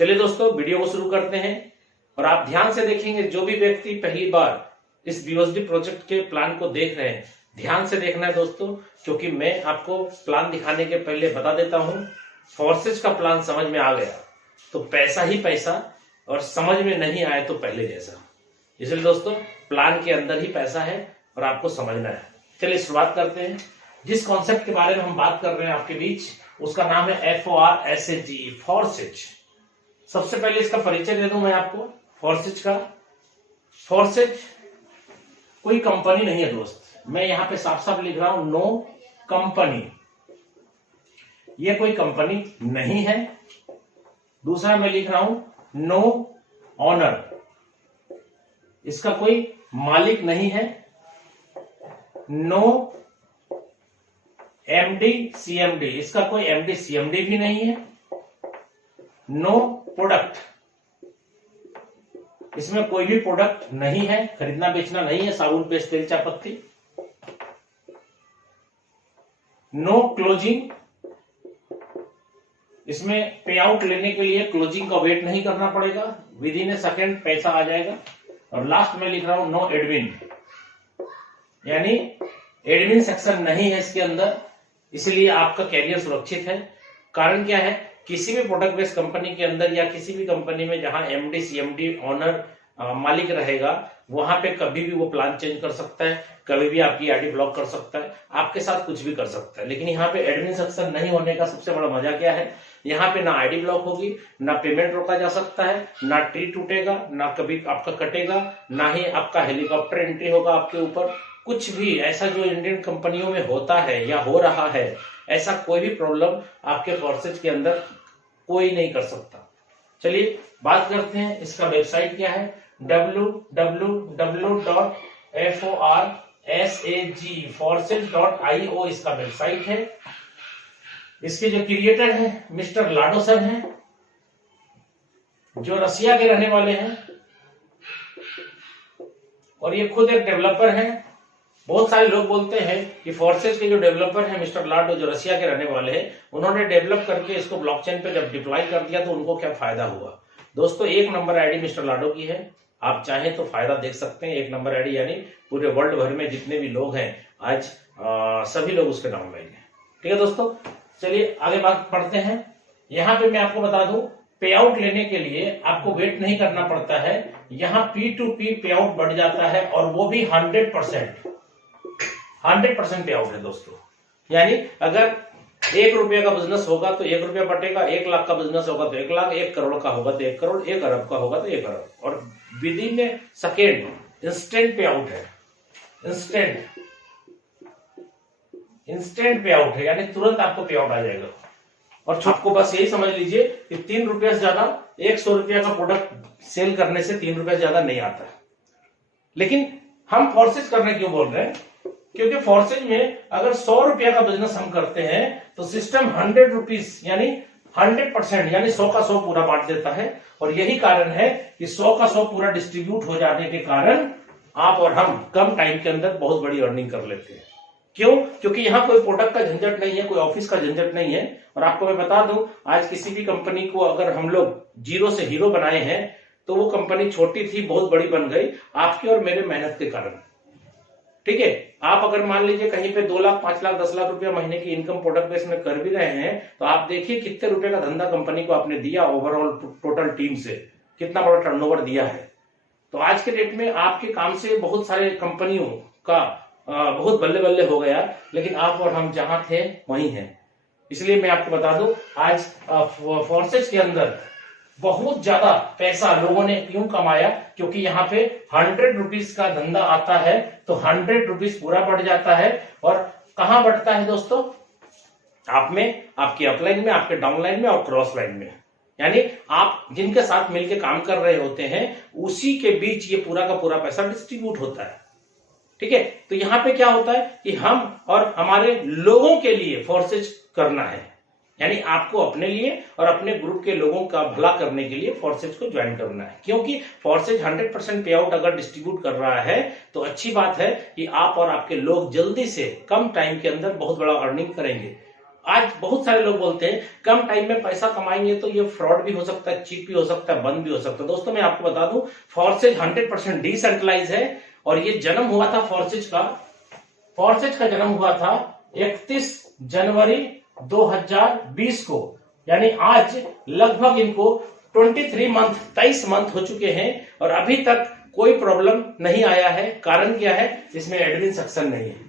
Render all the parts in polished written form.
चलिए दोस्तों, वीडियो को शुरू करते हैं और आप ध्यान से देखेंगे। जो भी व्यक्ति पहली बार इस बीओएसडी प्रोजेक्ट के प्लान को देख रहे हैं, ध्यान से देखना है दोस्तों, क्योंकि मैं आपको प्लान दिखाने के पहले बता देता हूं, फोर्सेज का प्लान समझ में आ गया तो पैसा ही पैसा, और समझ में नहीं आए तो पहले जैसा। इसलिए दोस्तों, प्लान के अंदर ही पैसा है और आपको समझना है। चलिए शुरुआत करते हैं। जिस कॉन्सेप्ट के बारे में हम बात कर रहे हैं आपके बीच, उसका नाम है FORSAGE, फोर्सेज। सबसे पहले इसका परिचय दे दूं मैं आपको फोर्सेज का। फोर्सेज कोई कंपनी नहीं है दोस्त, मैं यहां पे साफ साफ लिख रहा हूं, नो कंपनी। ये कोई कंपनी नहीं है। दूसरा मैं लिख रहा हूं, नो ऑनर, इसका कोई मालिक नहीं है। नो MD CMD, इसका कोई MD CMD भी नहीं है। नो प्रोडक्ट, इसमें कोई भी प्रोडक्ट नहीं है, खरीदना बेचना नहीं है, साबुन पेस्ट तेल चायपत्ती। नो क्लोजिंग, इसमें पे आउट लेने के लिए क्लोजिंग का वेट नहीं करना पड़ेगा, विद इन ए सेकेंड पैसा आ जाएगा। और लास्ट में लिख रहा हूं, नो एडमिन, यानी एडमिन सेक्शन नहीं है इसके अंदर, इसलिए आपका कैरियर सुरक्षित है। कारण क्या है, किसी भी प्रोडक्ट बेस्ड कंपनी के अंदर या किसी भी कंपनी में जहां MD CMD ऑनर मालिक रहेगा, वहां पे कभी भी वो प्लान चेंज कर सकता है, कभी भी आपकी आईडी ब्लॉक कर सकता है, आपके साथ कुछ भी कर सकता है। लेकिन यहाँ पे एडमिन सेक्शन नहीं होने का सबसे बड़ा मजा क्या है, यहाँ पे ना आईडी ब्लॉक होगी, ना पेमेंट रोका जा सकता है, ना ट्री टूटेगा, ना कभी आपका कटेगा, ना ही आपका हेलीकॉप्टर एंट्री होगा आपके ऊपर। कुछ भी ऐसा जो इंडियन कंपनियों में होता है या हो रहा है, ऐसा कोई भी प्रॉब्लम आपके फोर्सेज के अंदर कोई नहीं कर सकता। चलिए बात करते हैं, इसका वेबसाइट क्या है, www.FORSAGE इसका वेबसाइट है। इसके जो क्रिएटर है मिस्टर लाडो सर हैं, जो रसिया के रहने वाले हैं, और ये खुद एक डेवलपर हैं। बहुत सारे लोग बोलते हैं कि फोर्सेज के जो डेवलपर हैं मिस्टर लाडो, जो रसिया के रहने वाले हैं, उन्होंने डेवलप करके इसको ब्लॉकचेन पे जब डिप्लॉय कर दिया तो उनको क्या फायदा हुआ। दोस्तों, 1 नंबर आईडी मिस्टर लाडो की है, आप चाहें तो फायदा देख सकते हैं। 1 नंबर आईडी यानी पूरे वर्ल्ड भर में जितने भी लोग हैं आज सभी लोग उसके डाउनलाइन हैं। ठीक है दोस्तों, चलिए आगे बात पढ़ते हैं। यहाँ पे मैं आपको बता दूं, पे आउट लेने के लिए आपको वेट नहीं करना पड़ता है। यहाँ P2P पे आउट बढ़ जाता है, और वो भी 100% पे आउट है दोस्तों। यानी अगर 1 रुपये का बिजनेस होगा तो 1 रुपया बटेगा, 1 लाख का बिजनेस होगा तो 1 लाख, 1 करोड़ का होगा तो 1 करोड़, 1 अरब का होगा तो 1 अरब, और with in A second instant पे आउट है। इंस्टेंट पे आउट है, यानी तुरंत आपको पे आउट आ जाएगा। और आपको बस यही समझ लीजिए कि 3 रुपया से ज्यादा, 100 रुपया का प्रोडक्ट सेल करने से 3 रुपया से ज्यादा नहीं आता। लेकिन हम फोर्सेज करने क्यों बोल रहे हैं, क्योंकि फोर्सेज में अगर 100 रुपया का बिजनेस हम करते हैं तो सिस्टम 100 रुपीज यानी 100% यानी 100 का 100 पूरा बांट देता है। और यही कारण है कि 100 का 100 पूरा डिस्ट्रीब्यूट हो जाने के कारण आप और हम कम टाइम के अंदर बहुत बड़ी अर्निंग कर लेते हैं। क्यों? क्योंकि यहाँ कोई प्रोडक्ट का झंझट नहीं है, कोई ऑफिस का झंझट नहीं है। और आपको मैं बता दूं, आज किसी भी कंपनी को अगर हम लोग जीरो से हीरो बनाए हैं तो वो कंपनी छोटी थी, बहुत बड़ी बन गई आपके और मेरे मेहनत के कारण। ठीक है, आप अगर मान लीजिए कहीं पे 2 लाख 5 लाख 10 लाख रुपया महीने की इनकम प्रोडक्ट बेस में कर भी रहे हैं, तो आप देखिए कितने रुपए का धंधा कंपनी को आपने दिया, ओवरऑल टोटल टीम से कितना बड़ा टर्नओवर दिया है। तो आज के डेट में आपके काम से बहुत सारे कंपनियों का बहुत बल्ले बल्ले हो गया, लेकिन आप और हम जहां थे वहीं हैं। इसलिए मैं आपको बता दूं, आज फोर्सेज के अंदर बहुत ज्यादा पैसा लोगों ने क्यों कमाया, क्योंकि यहाँ पे 100 रुपीज का धंधा आता है तो 100 रुपीज पूरा बढ़ जाता है। और कहां बढ़ता है दोस्तों, आप में, आपके अपलाइन में, आपके डाउनलाइन में और क्रॉस लाइन में। यानी आप जिनके साथ मिलकर काम कर रहे होते हैं उसी के बीच ये पूरा का पूरा पैसा डिस्ट्रीब्यूट होता है। ठीक है, तो यहाँ पे क्या होता है कि हम और हमारे लोगों के लिए फोर्सेज करना है, यानी आपको अपने लिए और अपने ग्रुप के लोगों का भला करने के लिए फोर्सेज को ज्वाइन करना है। क्योंकि फोर्सेज 100% पे आउट अगर डिस्ट्रीब्यूट कर रहा है तो अच्छी बात है कि आप और आपके लोग जल्दी से कम टाइम के अंदर बहुत बड़ा अर्निंग करेंगे। आज बहुत सारे लोग बोलते हैं कम टाइम में पैसा कमाएंगे, तो ये फ्रॉड भी हो सकता है, चीप भी हो सकता है, बंद भी हो सकता है। दोस्तों मैं आपको बता दूं, फॉर्सेज 100% डिसेंट्रलाइज है और ये जन्म हुआ था फॉर्सेज का जन्म हुआ था 31 जनवरी 2020 को, यानी आज लगभग इनको 23 मंथ हो चुके हैं और अभी तक कोई प्रॉब्लम नहीं आया है। कारण क्या है? इसमें एडमिन सेक्शन नहीं है।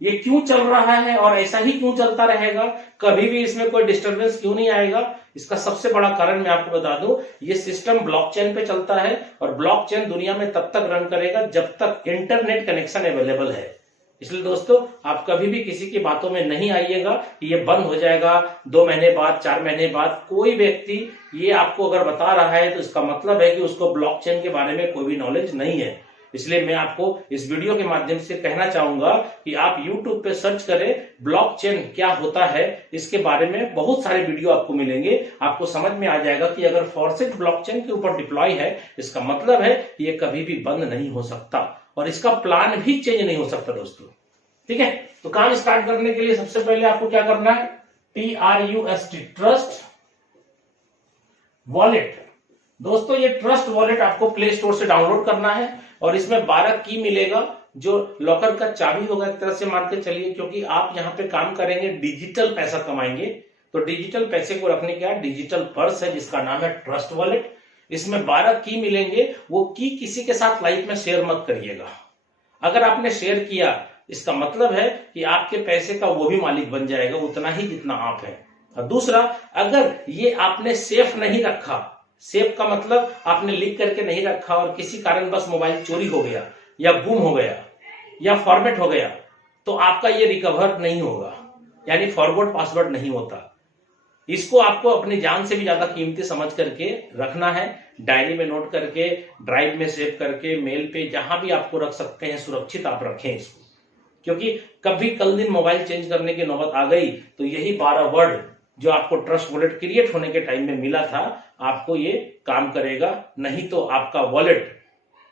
ये क्यों चल रहा है और ऐसा ही क्यों चलता रहेगा, कभी भी इसमें कोई डिस्टरबेंस क्यों नहीं आएगा? इसका सबसे बड़ा कारण मैं आपको बता दूं, ये सिस्टम ब्लॉकचेन पे चलता है और ब्लॉकचेन दुनिया में तब तक रन करेगा जब तक इंटरनेट कनेक्शन अवेलेबल है। इसलिए दोस्तों आप कभी भी किसी की बातों में नहीं आइएगा कि ये बंद हो जाएगा 2 महीने बाद, 4 महीने बाद। कोई व्यक्ति ये आपको अगर बता रहा है तो इसका मतलब है कि उसको ब्लॉकचेन के बारे में कोई भी नॉलेज नहीं है। इसलिए मैं आपको इस वीडियो के माध्यम से कहना चाहूंगा कि आप YouTube पे सर्च करें ब्लॉकचेन क्या होता है, इसके बारे में बहुत सारे वीडियो आपको मिलेंगे। आपको समझ में आ जाएगा कि अगर फॉर्सेज ब्लॉकचेन के ऊपर डिप्लॉय है, इसका मतलब है कि ये कभी भी बंद नहीं हो सकता और इसका प्लान भी चेंज नहीं हो सकता दोस्तों। ठीक है, तो काम स्टार्ट करने के लिए सबसे पहले आपको क्या करना है? TRUST, trust wallet. दोस्तों ये ट्रस्ट वॉलेट आपको प्ले स्टोर से डाउनलोड करना है और इसमें 12 की मिलेगा जो लॉकर का चाबी होगा एक तरह से मान के चलिए, क्योंकि आप यहाँ पे काम करेंगे, डिजिटल पैसा कमाएंगे। तो डिजिटल पैसे को रखने का डिजिटल पर्स है जिसका नाम है ट्रस्ट वॉलेट। इसमें 12 की मिलेंगे। वो की किसी के साथ लाइफ में शेयर मत करिएगा। अगर आपने शेयर किया, इसका मतलब है कि आपके पैसे का वो भी मालिक बन जाएगा, उतना ही जितना आप है। और दूसरा, अगर ये आपने सेफ नहीं रखा, सेफ का मतलब आपने लिख करके नहीं रखा और किसी कारणवश मोबाइल चोरी हो गया या गुम हो गया या फॉर्मेट हो गया, तो आपका ये रिकवर नहीं होगा, यानी फॉरवर्ड पासवर्ड नहीं होता। इसको आपको अपनी जान से भी ज्यादा कीमती समझ करके रखना है। डायरी में नोट करके, ड्राइव में सेव करके, मेल पे, जहां भी आपको रख सकते हैं सुरक्षित आप रखें इसको, क्योंकि कभी कल दिन मोबाइल चेंज करने की नौबत आ गई तो यही 12 वर्ड जो आपको ट्रस्ट वॉलेट क्रिएट होने के टाइम में मिला था, आपको ये काम करेगा। नहीं तो आपका वॉलेट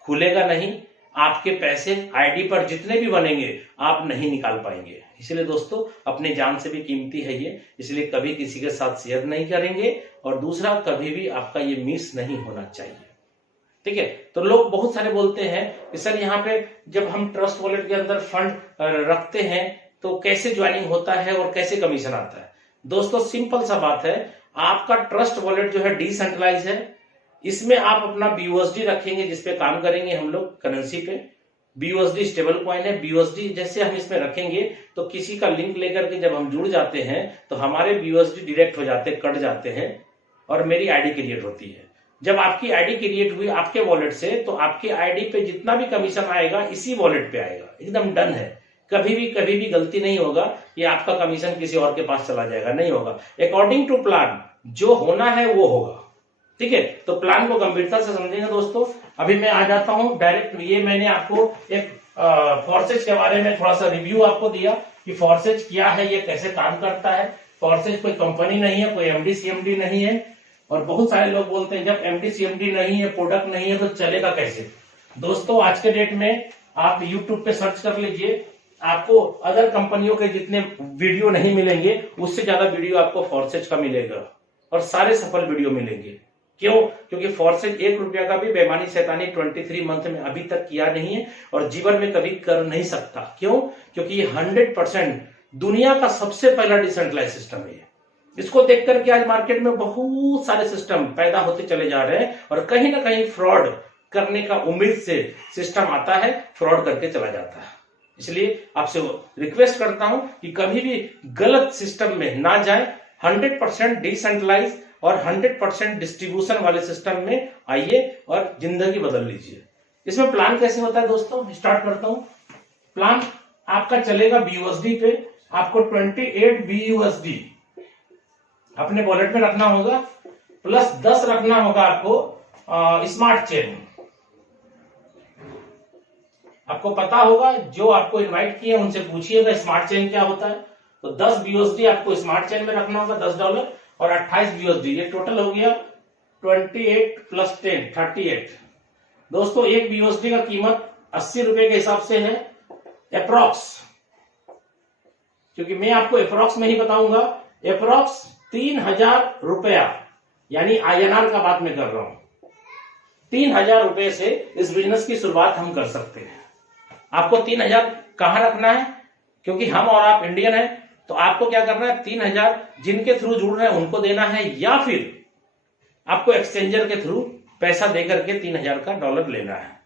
खुलेगा नहीं, आपके पैसे आईडी पर जितने भी बनेंगे आप नहीं निकाल पाएंगे। इसलिए दोस्तों अपनी जान से भी कीमती है ये, इसलिए कभी किसी के साथ शेयर नहीं करेंगे और दूसरा कभी भी आपका ये मिस नहीं होना चाहिए। ठीक है, तो लोग बहुत सारे बोलते हैं कि सर यहाँ पे जब हम ट्रस्ट वॉलेट के अंदर फंड रखते हैं तो कैसे ज्वाइनिंग होता है और कैसे कमीशन आता है? दोस्तों सिंपल सा बात है, आपका ट्रस्ट वॉलेट जो है डिसेंट्रलाइज है। इसमें आप अपना BUSD रखेंगे जिसपे काम करेंगे हम लोग करेंसी पे। BUSD स्टेबल कॉइन है। BUSD जैसे हम इसमें रखेंगे तो किसी का लिंक लेकर के जब हम जुड़ जाते हैं तो हमारे BUSD डायरेक्ट हो जाते हैं, कट जाते हैं और मेरी आईडी क्रिएट होती है। जब आपकी आईडी क्रिएट हुई आपके वॉलेट से, तो आपके आईडी पे जितना भी कमीशन आएगा इसी वॉलेट पे आएगा। एकदम डन है। कभी भी गलती नहीं होगा कि आपका कमीशन किसी और के पास चला जाएगा, नहीं होगा। अकॉर्डिंग टू प्लान जो होना है वो होगा। ठीक है, तो प्लान को गंभीरता से समझेंगे दोस्तों। अभी मैं आ जाता हूं डायरेक्ट। ये मैंने आपको एक फॉर्सेज के बारे में थोड़ा सा रिव्यू आपको दिया कि फॉर्सेज क्या है, ये कैसे काम करता है। फॉर्सेज कोई कंपनी नहीं है, कोई MD CMD नहीं है। और बहुत सारे लोग बोलते हैं जब MD CMD नहीं है, प्रोडक्ट नहीं है, तो चलेगा कैसे? दोस्तों आज के डेट में आप YouTube पे सर्च कर लीजिए, आपको अदर कंपनियों के जितने वीडियो नहीं मिलेंगे उससे ज्यादा वीडियो आपको फॉर्सेज का मिलेगा और सारे सफल वीडियो मिलेंगे। क्यों? क्योंकि फॉर्सेज 1 रुपया का भी बेईमानी शैतानी 23 मंथ में अभी तक किया नहीं है और जीवन में कभी कर नहीं सकता। क्यों? क्योंकि ये 100% दुनिया का सबसे पहला डिसेंट्रलाइज सिस्टम है। इसको देख करके आज मार्केट में बहुत सारे सिस्टम पैदा होते चले जा रहे हैं और कहीं ना कहीं फ्रॉड करने का उम्मीद से सिस्टम आता है, फ्रॉड करके चला जाता है। इसलिए आपसे रिक्वेस्ट करता हूं कि कभी भी गलत सिस्टम में ना जाए। 100% डिसेंट्रलाइज और 100% डिस्ट्रीब्यूशन वाले सिस्टम में आइए और जिंदगी बदल लीजिए। इसमें प्लान कैसे होता है दोस्तों, स्टार्ट करता हूं। प्लान आपका चलेगा BUSD पे। आपको 28 BUSD अपने वॉलेट में रखना होगा, प्लस 10 रखना होगा आपको स्मार्ट चेन। आपको पता होगा, जो आपको इनवाइट किए उनसे पूछिएगा स्मार्ट चेन क्या होता है। तो 10 BUSD आपको स्मार्ट चेन में रखना होगा, $10 और 28 BUSD। ये टोटल हो गया 28 + 10 38। दोस्तों एक BUSD का कीमत 80 रुपए के हिसाब से है अप्रॉक्स, क्योंकि मैं आपको अप्रोक्स में ही बताऊंगा। अप्रोक्स 3,000 रुपया, यानी INR का बात मैं कर रहा हूं, 3,000 रुपए से इस बिजनेस की शुरुआत हम कर सकते हैं। आपको 3,000 कहां रखना है, क्योंकि हम और आप इंडियन हैं, तो आपको क्या करना है, 3,000 जिनके थ्रू जुड़ रहे हैं उनको देना है, या फिर आपको एक्सचेंजर के थ्रू पैसा देकर के 3,000 का डॉलर लेना है।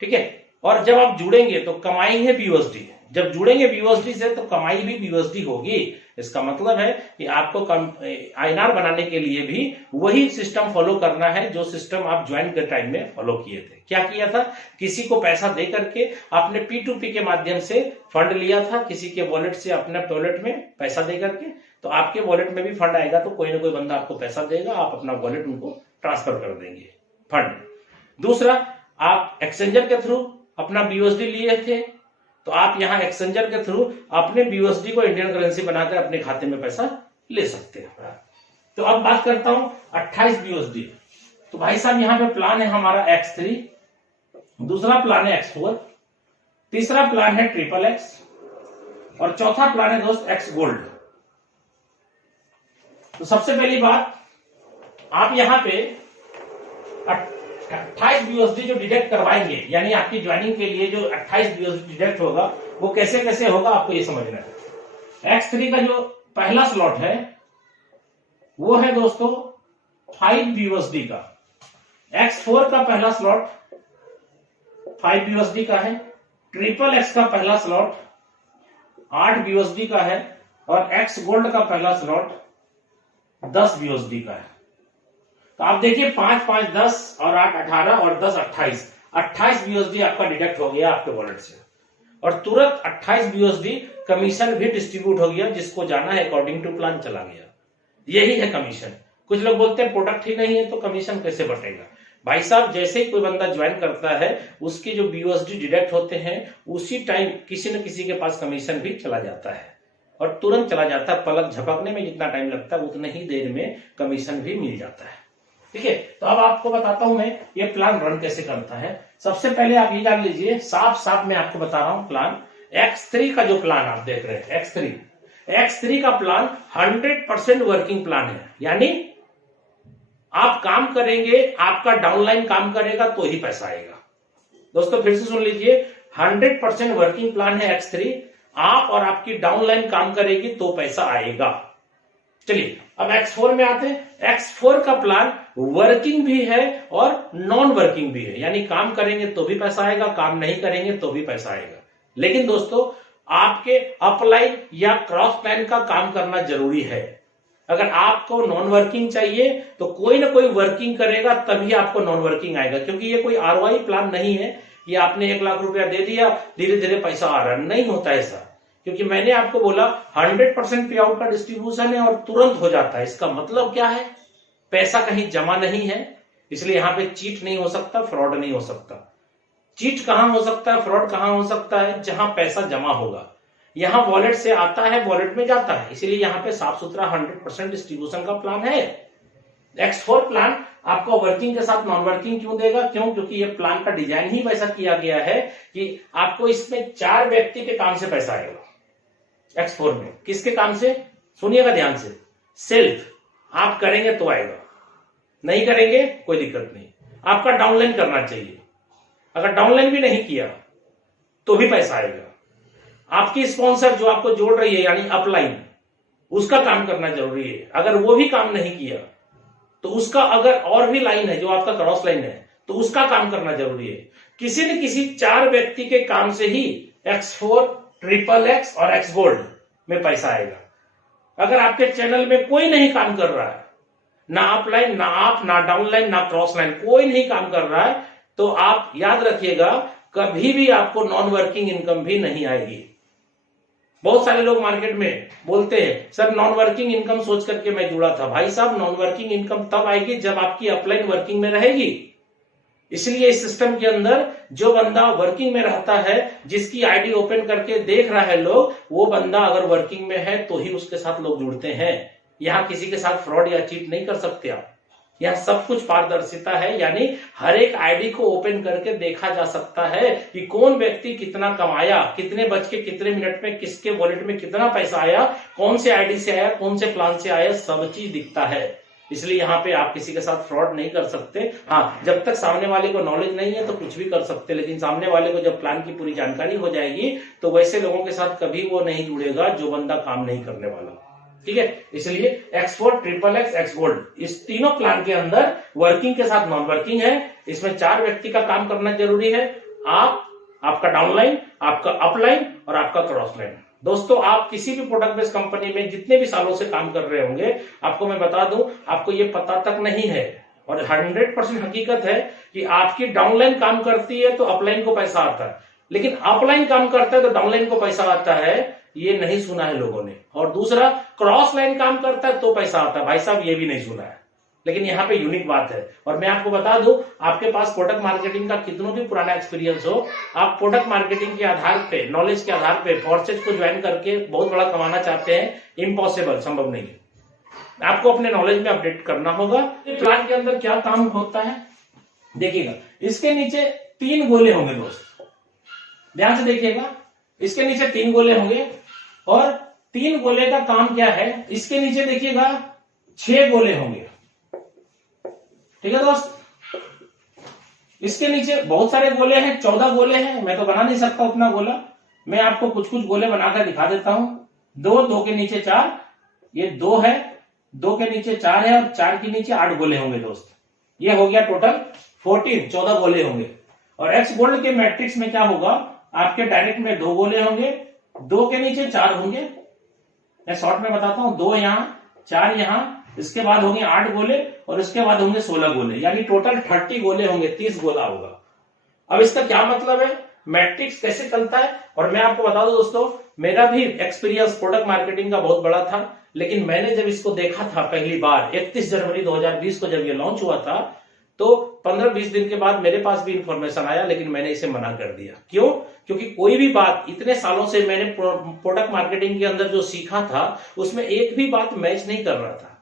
ठीक है। और जब आप जुड़ेंगे तो कमाएंगे BUSD, जब जुड़ेंगे BUSD से तो कमाई भी BUSD होगी। इसका मतलब है कि आपको INR बनाने के लिए भी वही सिस्टम फॉलो करना है जो सिस्टम आप ज्वाइन के टाइम में फॉलो किए थे। क्या किया था, किसी को पैसा दे करके आपने P2P के माध्यम से फंड लिया था, किसी के वॉलेट से अपने वॉलेट में पैसा दे करके, तो आपके वॉलेट में भी फंड आएगा तो कोई ना कोई बंदा आपको पैसा देगा, आप अपना वॉलेट उनको ट्रांसफर कर देंगे फंड। दूसरा, आप एक्सचेंजर के थ्रू अपना BUSD लिए थे, तो आप यहां एक्सचेंजर के थ्रू अपने BUSD को इंडियन करेंसी बनाकर अपने खाते में पैसा ले सकते हैं। तो अब बात करता हूं 28 BUSD। तो भाई साहब यहां पे प्लान है हमारा X3, दूसरा प्लान है X4, तीसरा प्लान है XXX, और चौथा प्लान है दोस्त X गोल्ड। तो सबसे पहली बात, आप यहां पे 28 BUSD जो डिडक्ट करवाएंगे, यानी आपकी ज्वाइनिंग के लिए जो 28 BUSD डिडक्ट होगा वो कैसे कैसे होगा आपको ये समझना है। X3 का जो पहला स्लॉट है वो है दोस्तों 5 BUSD का, X4 का पहला स्लॉट 5 BUSD का है, XXX का पहला स्लॉट 8 BUSD का है, और X गोल्ड का पहला स्लॉट 10 BUSD का है। तो आप देखिए 5, 5, 10 और 8, 18 और 10, 28 BUSD आपका डिडक्ट हो गया आपके वॉलेट से, और तुरंत 28 BUSD कमीशन भी डिस्ट्रीब्यूट हो गया, जिसको जाना है अकॉर्डिंग टू प्लान चला गया। यही है कमीशन। कुछ लोग बोलते हैं प्रोडक्ट ही नहीं है तो कमीशन कैसे बटेगा। भाई साहब, जैसे ही कोई बंदा ज्वाइन करता है उसके जो BUSD डिडक्ट होते हैं उसी टाइम किसी न किसी के पास कमीशन भी चला जाता है, और तुरंत चला जाता है। पलक झपकने में जितना टाइम लगता है उतने ही देर में कमीशन भी मिल जाता है। ठीक है। तो अब आपको बताता हूं मैं ये प्लान रन कैसे करता है। सबसे पहले आप ये जान लीजिए, साफ साफ मैं आपको बता रहा हूं प्लान। X3 का जो प्लान आप देख रहे हैं, X3 का प्लान 100% वर्किंग प्लान है, यानी आप काम करेंगे, आपका डाउनलाइन काम करेगा तो ही पैसा आएगा। दोस्तों फिर से सुन लीजिए, 100% वर्किंग प्लान है X3, आप और आपकी डाउनलाइन काम करेगी तो पैसा आएगा। चलिए अब X4 में आते हैं। X4 का प्लान वर्किंग भी है और नॉन वर्किंग भी है, यानी काम करेंगे तो भी पैसा आएगा, काम नहीं करेंगे तो भी पैसा आएगा। लेकिन दोस्तों आपके अपलाइन या क्रॉस लाइन का काम करना जरूरी है। अगर आपको नॉन वर्किंग चाहिए तो कोई ना कोई वर्किंग करेगा तभी आपको नॉन वर्किंग आएगा, क्योंकि ये कोई ROI प्लान नहीं है। ये आपने 1 लाख रुपया दे दिया, धीरे धीरे पैसा आ रहा, नहीं होता ऐसा। क्योंकि मैंने आपको बोला 100% पे आउट का डिस्ट्रीब्यूशन है और तुरंत हो जाता है। इसका मतलब क्या है, पैसा कहीं जमा नहीं है, इसलिए यहां पे चीट नहीं हो सकता, फ्रॉड नहीं हो सकता। चीट कहां हो सकता है, फ्रॉड कहां हो सकता है, जहां पैसा जमा होगा। यहां वॉलेट से आता है, वॉलेट में जाता है, इसलिए यहां पे साफ सुथरा 100% डिस्ट्रीब्यूशन का प्लान है। X4 प्लान आपको वर्किंग के साथ नॉन वर्किंग क्यों देगा, क्यों, क्योंकि ये प्लान का डिजाइन ही वैसा किया गया है कि आपको इसमें 4 व्यक्ति के काम से पैसा आएगा। X4 में किसके काम से, सुनिएगा ध्यान से, सेल्फ आप करेंगे तो आएगा, नहीं करेंगे कोई दिक्कत नहीं। आपका डाउनलाइन करना चाहिए, अगर डाउनलाइन भी नहीं किया तो भी पैसा आएगा। आपकी स्पॉन्सर जो आपको जोड़ रही है यानी अपलाइन, उसका काम करना जरूरी है। अगर वो भी काम नहीं किया तो उसका, अगर और भी लाइन है जो आपका क्रॉस लाइन है तो उसका काम करना जरूरी है। किसी न किसी 4 व्यक्ति के काम से ही X4, XXX और X गोल्ड में पैसा आएगा। अगर आपके चैनल में कोई नहीं काम कर रहा है, ना अपलाइन, ना आप, ना डाउनलाइन, ना क्रॉस लाइन, कोई नहीं काम कर रहा है, तो आप याद रखिएगा कभी भी आपको नॉन वर्किंग इनकम भी नहीं आएगी। बहुत सारे लोग मार्केट में बोलते हैं सर नॉन वर्किंग इनकम सोच करके मैं जुड़ा था। भाई साहब, नॉन वर्किंग इनकम तब आएगी जब आपकी अपलाइन वर्किंग में रहेगी। इसलिए इस सिस्टम के अंदर जो बंदा वर्किंग में रहता है, जिसकी आईडी ओपन करके देख रहा है लोग, वो बंदा अगर वर्किंग में है तो ही उसके साथ लोग जुड़ते हैं। यहां किसी के साथ फ्रॉड या चीट नहीं कर सकते आप। यहाँ सब कुछ पारदर्शिता है, यानी हर एक आईडी को ओपन करके देखा जा सकता है कि कौन व्यक्ति कितना कमाया, कितने बज के कितने मिनट में किसके वॉलेट में कितना पैसा आया, कौन से आईडी से आया, कौन से प्लान से आया, सब चीज दिखता है। इसलिए यहाँ पे आप किसी के साथ फ्रॉड नहीं कर सकते। हाँ, जब तक सामने वाले को नॉलेज नहीं है तो कुछ भी कर सकते, लेकिन सामने वाले को जब प्लान की पूरी जानकारी हो जाएगी तो वैसे लोगों के साथ कभी वो नहीं जुड़ेगा जो बंदा काम नहीं करने वाला। ठीक है, इसलिए X4, XXX, X गोल्ड, इस तीनों प्लान के अंदर वर्किंग के साथ नॉन वर्किंग है। इसमें 4 व्यक्ति का काम करना जरूरी है, आपका डाउनलाइन, आपका अपलाइन और आपका क्रॉस लाइन। दोस्तों, आप किसी भी प्रोडक्ट बेस्ड कंपनी में जितने भी सालों से काम कर रहे होंगे, आपको मैं बता दूं, आपको ये पता तक नहीं है और 100% हकीकत है कि आपकी डाउनलाइन काम करती है तो अपलाइन को पैसा आता है, लेकिन अपलाइन काम करता है तो डाउनलाइन को पैसा आता है, ये नहीं सुना है लोगों ने। और दूसरा, क्रॉस लाइन काम करता है तो पैसा आता है, भाई साहब ये भी नहीं सुना है। लेकिन यहाँ पे यूनिक बात है, और मैं आपको बता दूं, आपके पास प्रोडक्ट मार्केटिंग का कितना भी पुराना एक्सपीरियंस हो, आप प्रोडक्ट मार्केटिंग के आधार पे, नॉलेज के आधार पे फॉर्सेज को ज्वाइन करके बहुत बड़ा कमाना चाहते हैं, इम्पॉसिबल, संभव नहीं है। आपको अपने नॉलेज में अपडेट करना होगा। प्लान के अंदर क्या काम होता है देखिएगा, इसके नीचे 3 गोले होंगे दोस्त, ध्यान से देखिएगा, इसके नीचे 3 गोले होंगे और 3 गोले का काम क्या है, इसके नीचे देखिएगा 6 गोले होंगे। ठीक है दोस्त, इसके नीचे बहुत सारे गोले हैं, 14 गोले हैं, मैं तो बना नहीं सकता उतना गोला, मैं आपको कुछ कुछ गोले बनाकर दिखा देता हूं। 2 के नीचे 4, ये 2 है, 2 के नीचे 4 है और 4 के नीचे 8 गोले होंगे दोस्त। ये हो गया टोटल 14 गोले होंगे। और एक्स गोल्ड के मैट्रिक्स में क्या होगा, आपके डायरेक्ट में 2 गोले होंगे, 2 के नीचे 4 होंगे, मैं शॉर्ट में बताता हूं, 2 यहां 4 यहां, इसके बाद होंगे 8 गोले और इसके बाद होंगे 16 गोले, यानी टोटल 30 गोले होंगे, 30 गोला होगा। अब इसका क्या मतलब है, मैट्रिक्स कैसे चलता है, और मैं आपको बता दूं दोस्तों, मेरा भी एक्सपीरियंस प्रोडक्ट मार्केटिंग का बहुत बड़ा था, लेकिन मैंने जब इसको देखा था पहली बार 31 जनवरी 2020 को जब ये लॉन्च हुआ था, तो 15-20 दिन के बाद मेरे पास भी इंफॉर्मेशन आया, लेकिन मैंने इसे मना कर दिया। क्यों? क्योंकि कोई भी बात, इतने सालों से मैंने प्रोडक्ट मार्केटिंग के अंदर जो सीखा था उसमें एक भी बात मैच नहीं कर रहा था।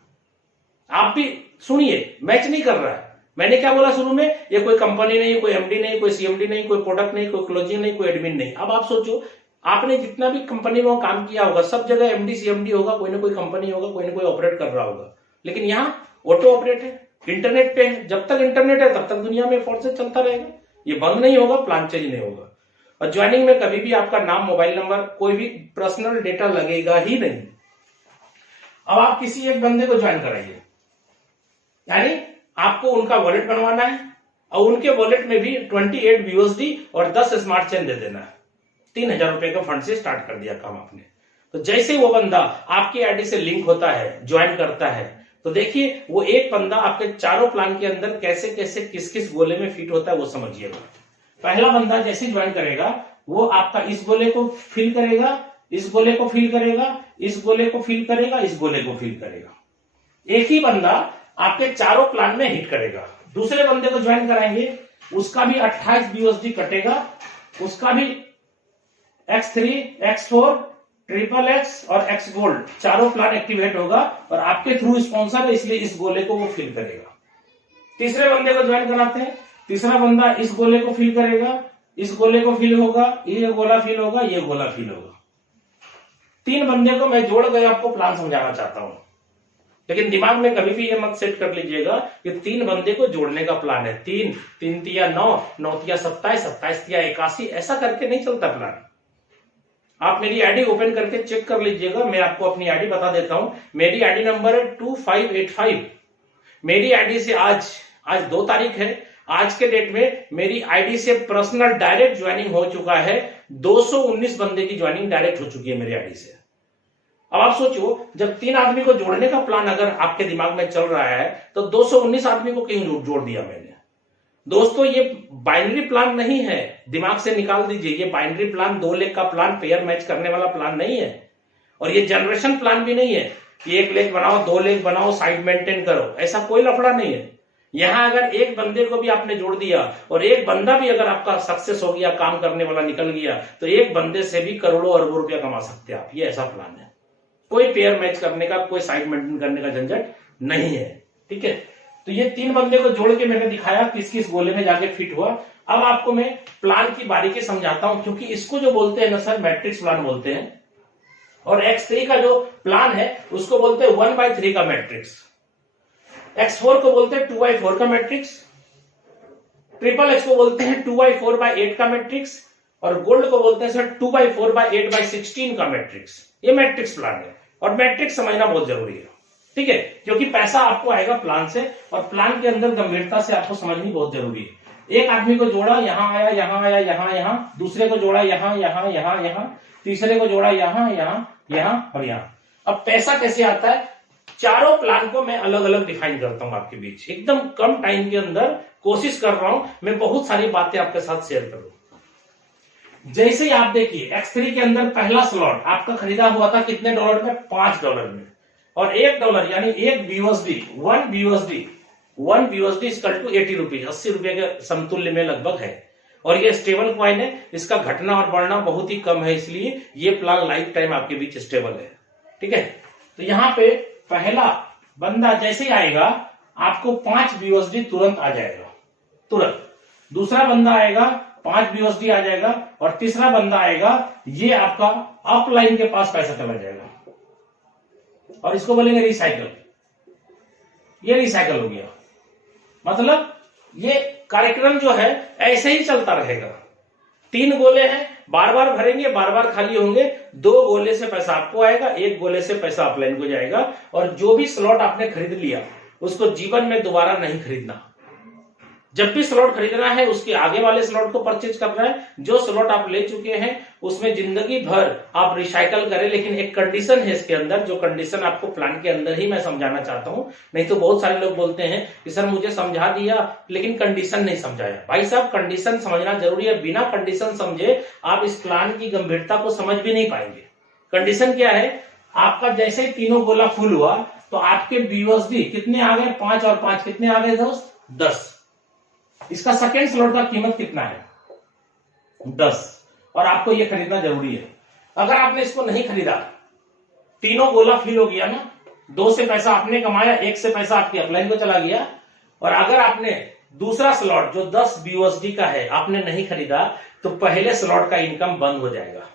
आप भी सुनिए, मैच नहीं कर रहा है। मैंने क्या बोला शुरू में, ये कोई कंपनी नहीं, कोई एमडी नहीं, कोई सीएमडी नहीं, कोई प्रोडक्ट नहीं, कोई क्लोजिंग नहीं, कोई एडमिन नहीं। अब आप सोचो, आपने जितना भी कंपनी में काम किया होगा, सब जगह एमडी सीएमडी होगा, कोई ना कोई कंपनी होगा, कोई ना कोई ऑपरेट कर रहा होगा, लेकिन यहाँ ऑटो ऑपरेट है, इंटरनेट पे है। जब तक इंटरनेट है तब तक दुनिया में फोर्सेज चलता रहेगा, ये बंद नहीं होगा, प्लान चेंज नहीं होगा। और ज्वाइनिंग में कभी भी आपका नाम, मोबाइल नंबर, कोई भी पर्सनल डेटा लगेगा ही नहीं। अब आप किसी एक बंदे को ज्वाइन कराइए, यानी आपको उनका वॉलेट बनवाना है और उनके वॉलेट में भी 28 BUSD और 10 स्मार्ट चेन दे देना है। 3000 रुपए का फंड से स्टार्ट कर दिया काम आपने। तो जैसे वो बंदा आपकी आईडी से लिंक होता है, ज्वाइन करता है, तो देखिए वो एक बंदा आपके चारों प्लान के अंदर कैसे कैसे किस किस गोले में फिट होता है वो समझिएगा। पहला बंदा जैसे ज्वाइन करेगा, वो आपका इस गोले को फिल करेगा, इस गोले को फिल करेगा, इस गोले को फिल करेगा, इस गोले को फिल करेगा। एक ही बंदा आपके चारों प्लान में हिट करेगा। दूसरे बंदे को ज्वाइन कराएंगे, उसका भी 28 BUSD कटेगा, उसका भी X3, X4, XXX और X गोल्ड चारों प्लान एक्टिवेट होगा और आपके थ्रू स्पॉन्सर है, इसलिए इस गोले को वो फिल करेगा। तीसरे बंदे को ज्वाइन कराते हैं, तीसरा बंदा इस गोले को फिल करेगा, इस गोले को फिल होगा, ये गोला फिल होगा, ये गोला फिल होगा। 3 बंदे को मैं जोड़ कर आपको प्लान समझाना चाहता हूं, लेकिन दिमाग में कभी भी ये मत सेट कर लीजिएगा कि 3 बंदे को जोड़ने का प्लान है। 3 3 9 9 27 27 81, ऐसा करके नहीं चलता प्लान। आप मेरी आईडी ओपन करके चेक कर लीजिएगा, मैं आपको अपनी आईडी बता देता हूं। मेरी आईडी नंबर है 2585। मेरी आईडी से आज 2 तारीख है, आज के डेट में मेरी आईडी से पर्सनल डायरेक्ट ज्वाइनिंग हो चुका है। 219 बंदे की ज्वाइनिंग डायरेक्ट हो चुकी है मेरी आईडी से। अब आप सोचो, जब 3 आदमी को जोड़ने का प्लान अगर आपके दिमाग में चल रहा है, तो 219 आदमी को क्यों जोड़ दिया मैंने? दोस्तों, ये बाइनरी प्लान नहीं है, दिमाग से निकाल दीजिए। ये बाइनरी प्लान 2 लेग का प्लान, पेयर मैच करने वाला प्लान नहीं है, और ये जनरेशन प्लान भी नहीं है कि 1 लेग बनाओ, 2 लेग बनाओ, साइड मेंटेन करो, ऐसा कोई लफड़ा नहीं है। यहां अगर एक बंदे को भी आपने जोड़ दिया और एक बंदा भी अगर आपका सक्सेस हो गया, काम करने वाला निकल गया, तो एक बंदे से भी करोड़ों अरबों रुपया कमा सकते हैं आप। ये ऐसा प्लान है, कोई पेयर मैच करने का, कोई साइड मेंटेन करने का झंझट नहीं है। ठीक है, तो ये 3 बंदे को जोड़ के मैंने दिखाया किस किस गोले में जाके फिट हुआ। अब आपको मैं प्लान की बारीकी समझाता हूं, क्योंकि इसको जो बोलते हैं ना सर मैट्रिक्स प्लान बोलते हैं, और X3 का जो प्लान है उसको बोलते हैं 1/3 का मैट्रिक्स, X4 को बोलते हैं 2/4 का मैट्रिक्स, XXX को बोलते हैं 2/4/8 का मैट्रिक्स, और गोल्ड को बोलते हैं सर 2/4/8/16 का मैट्रिक्स। ये मैट्रिक्स प्लान है, और मैट्रिक्स समझना बहुत जरूरी है, ठीक है, क्योंकि पैसा आपको आएगा प्लान से, और प्लान के अंदर गंभीरता से आपको समझनी बहुत जरूरी है। एक आदमी को जोड़ा, यहां आया, यहां आया, यहां, दूसरे को जोड़ा यहां, यहां, तीसरे को जोड़ा यहां, यहां और यहां। अब पैसा कैसे आता है, चारों प्लान को मैं अलग अलग डिफाइन करता हूं आपके बीच, एकदम कम टाइम के अंदर कोशिश कर रहा हूं मैं बहुत सारी बातें आपके साथ शेयर करूं। जैसे ही आप देखिए X3 के अंदर पहला स्लॉट आपका खरीदा हुआ था कितने डॉलर में, $5 में, और $1 यानी एक BUSD, 1 BUSD equal to 80 rupees, 80 रुपए के समतुल्य में लगभग है। और ये स्टेबल कॉइन है, इसका घटना और बढ़ना बहुत ही कम है, इसलिए ये प्लान लाइफ टाइम आपके बीच स्टेबल है, ठीक है। तो यहाँ पे पहला बंदा जैसे ही आएगा आपको 5 BUSD तुरंत आ जाएगा, तुरंत। दूसरा बंदा आएगा 5 BUSD आ जाएगा, और तीसरा बंदा आएगा, ये आपका अपलाइन के पास पैसा चला जाएगा, और इसको बोलेंगे रिसाइकल। ये रिसाइकल हो गया, मतलब ये कार्यक्रम जो है ऐसे ही चलता रहेगा। 3 गोले हैं, बार बार भरेंगे, बार बार खाली होंगे, 2 गोले से पैसा आपको आएगा, 1 गोले से पैसा अपलाइन को जाएगा, और जो भी स्लॉट आपने खरीद लिया उसको जीवन में दोबारा नहीं खरीदना। जब भी स्लॉट खरीदना है उसके आगे वाले स्लॉट को परचेज करना है, जो स्लॉट आप ले चुके हैं उसमें जिंदगी भर आप रिसाइकल करें। लेकिन एक कंडीशन है इसके अंदर, जो कंडीशन आपको प्लान के अंदर ही मैं समझाना चाहता हूं, नहीं तो बहुत सारे लोग बोलते हैं कि सर मुझे समझा दिया लेकिन कंडीशन नहीं समझाया। भाई साहब कंडीशन समझना जरूरी है, बिना कंडीशन समझे आप इस प्लान की गंभीरता को समझ भी नहीं पाएंगे। कंडीशन क्या है, आपका जैसे ही तीनों गोला फुल हुआ तो आपके BUSD कितने आ गए, 5 और 5 कितने आ गए दोस्त, 10। इसका सेकेंड स्लॉट का कीमत कितना है, 10, और आपको यह खरीदना जरूरी है। अगर आपने इसको नहीं खरीदा, तीनों गोला फिल हो गया ना, 2 से पैसा आपने कमाया, 1 से पैसा आपके अपलाइन को चला गया, और अगर आपने दूसरा स्लॉट जो 10 BUSD का है आपने नहीं खरीदा, तो पहले स्लॉट का इनकम बंद हो जाएगा,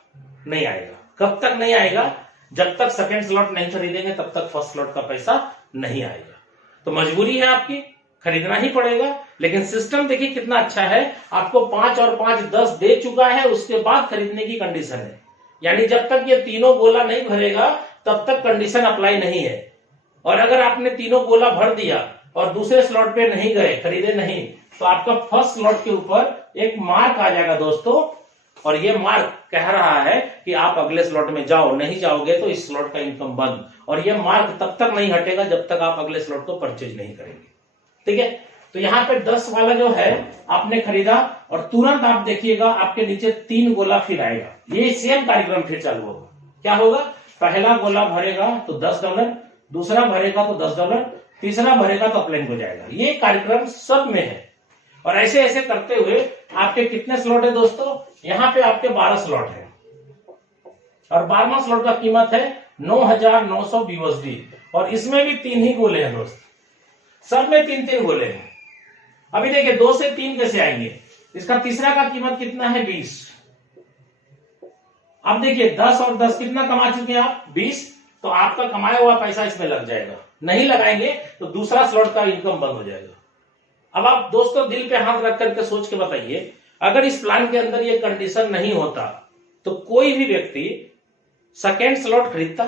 नहीं आएगा। कब तक नहीं आएगा, जब तक सेकेंड स्लॉट नहीं खरीदेंगे तब तक फर्स्ट स्लॉट का पैसा नहीं आएगा। तो मजबूरी है आपकी, खरीदना ही पड़ेगा। लेकिन सिस्टम देखिए कितना अच्छा है, आपको 5 और 5 10 दे चुका है, उसके बाद खरीदने की कंडीशन है। यानी जब तक ये तीनों गोला नहीं भरेगा तब तक कंडीशन अप्लाई नहीं है। और अगर आपने तीनों गोला भर दिया और दूसरे स्लॉट पे नहीं गए, खरीदे नहीं, तो आपका फर्स्ट स्लॉट के ऊपर एक मार्क आ जाएगा दोस्तों, और ये मार्क कह रहा है कि आप अगले स्लॉट में जाओ, नहीं जाओगे तो इस स्लॉट का इनकम बंद। और ये मार्क तब तक नहीं हटेगा जब तक आप अगले स्लॉट को परचेज नहीं करेंगे, ठीक है। तो यहाँ पे 10 वाला जो है आपने खरीदा, और तुरंत आप देखिएगा आपके नीचे 3 गोला फिर आएगा, ये सेम कार्यक्रम फिर चालू होगा। क्या होगा, पहला गोला भरेगा तो $10, दूसरा भरेगा तो $10, तीसरा भरेगा तो अपलाइन हो जाएगा। ये कार्यक्रम सब में है, और ऐसे ऐसे करते हुए आपके कितने स्लॉट है दोस्तों, यहाँ पे आपके 12 स्लॉट है, और 12वां स्लॉट का कीमत है 9,900 BUSD, और इसमें भी 3 ही गोले हैं दोस्त, सब में 3-3 गोले हैं। अभी देखिए 2 से 3 कैसे आएंगे, इसका तीसरा का कीमत कितना है, 20। अब देखिए 10 और 10 कितना कमा चुके हैं आप, 20, तो आपका कमाया हुआ पैसा इसमें लग जाएगा। नहीं लगाएंगे तो दूसरा स्लॉट का इनकम बंद हो जाएगा। अब आप दोस्तों दिल पे हाथ रख करके सोच के बताइए, अगर इस प्लान के अंदर ये कंडीशन नहीं होता तो कोई भी व्यक्ति सेकेंड स्लॉट खरीदता,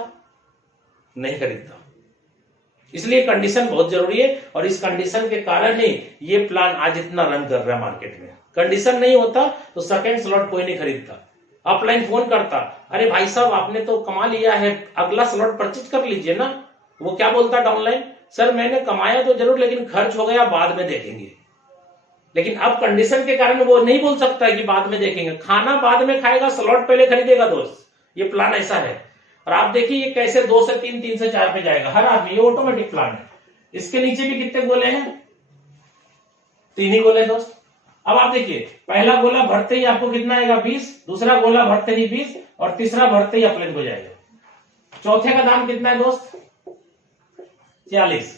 नहीं खरीदता। इसलिए कंडीशन बहुत जरूरी है, और इस कंडीशन के कारण ही ये प्लान आज इतना रन कर रहा है मार्केट में। कंडीशन नहीं होता तो सेकेंड स्लॉट कोई नहीं खरीदता। अपलाइन फोन करता, अरे भाई साहब आपने तो कमा लिया है, अगला स्लॉट परचेज कर लीजिए ना। वो क्या बोलता डाउनलाइन, सर मैंने कमाया तो जरूर लेकिन खर्च हो गया, बाद में देखेंगे। लेकिन अब कंडीशन के कारण वो नहीं बोल सकता है कि बाद में देखेंगे, खाना बाद में खाएगा, स्लॉट पहले खरीदेगा दोस्त। ये प्लान ऐसा है, और आप देखिए ये कैसे 2 से 3, 3 से 4 पे जाएगा हर आदमी, ये ऑटोमेटिक प्लान है। इसके नीचे भी कितने गोले हैं, 3 ही गोले दोस्त। अब आप देखिए पहला गोला भरते ही आपको कितना आएगा, 20, दूसरा गोला भरते ही 20, और तीसरा भरते ही अपलाइन हो जाएगा। चौथे का दाम कितना है दोस्त, 40।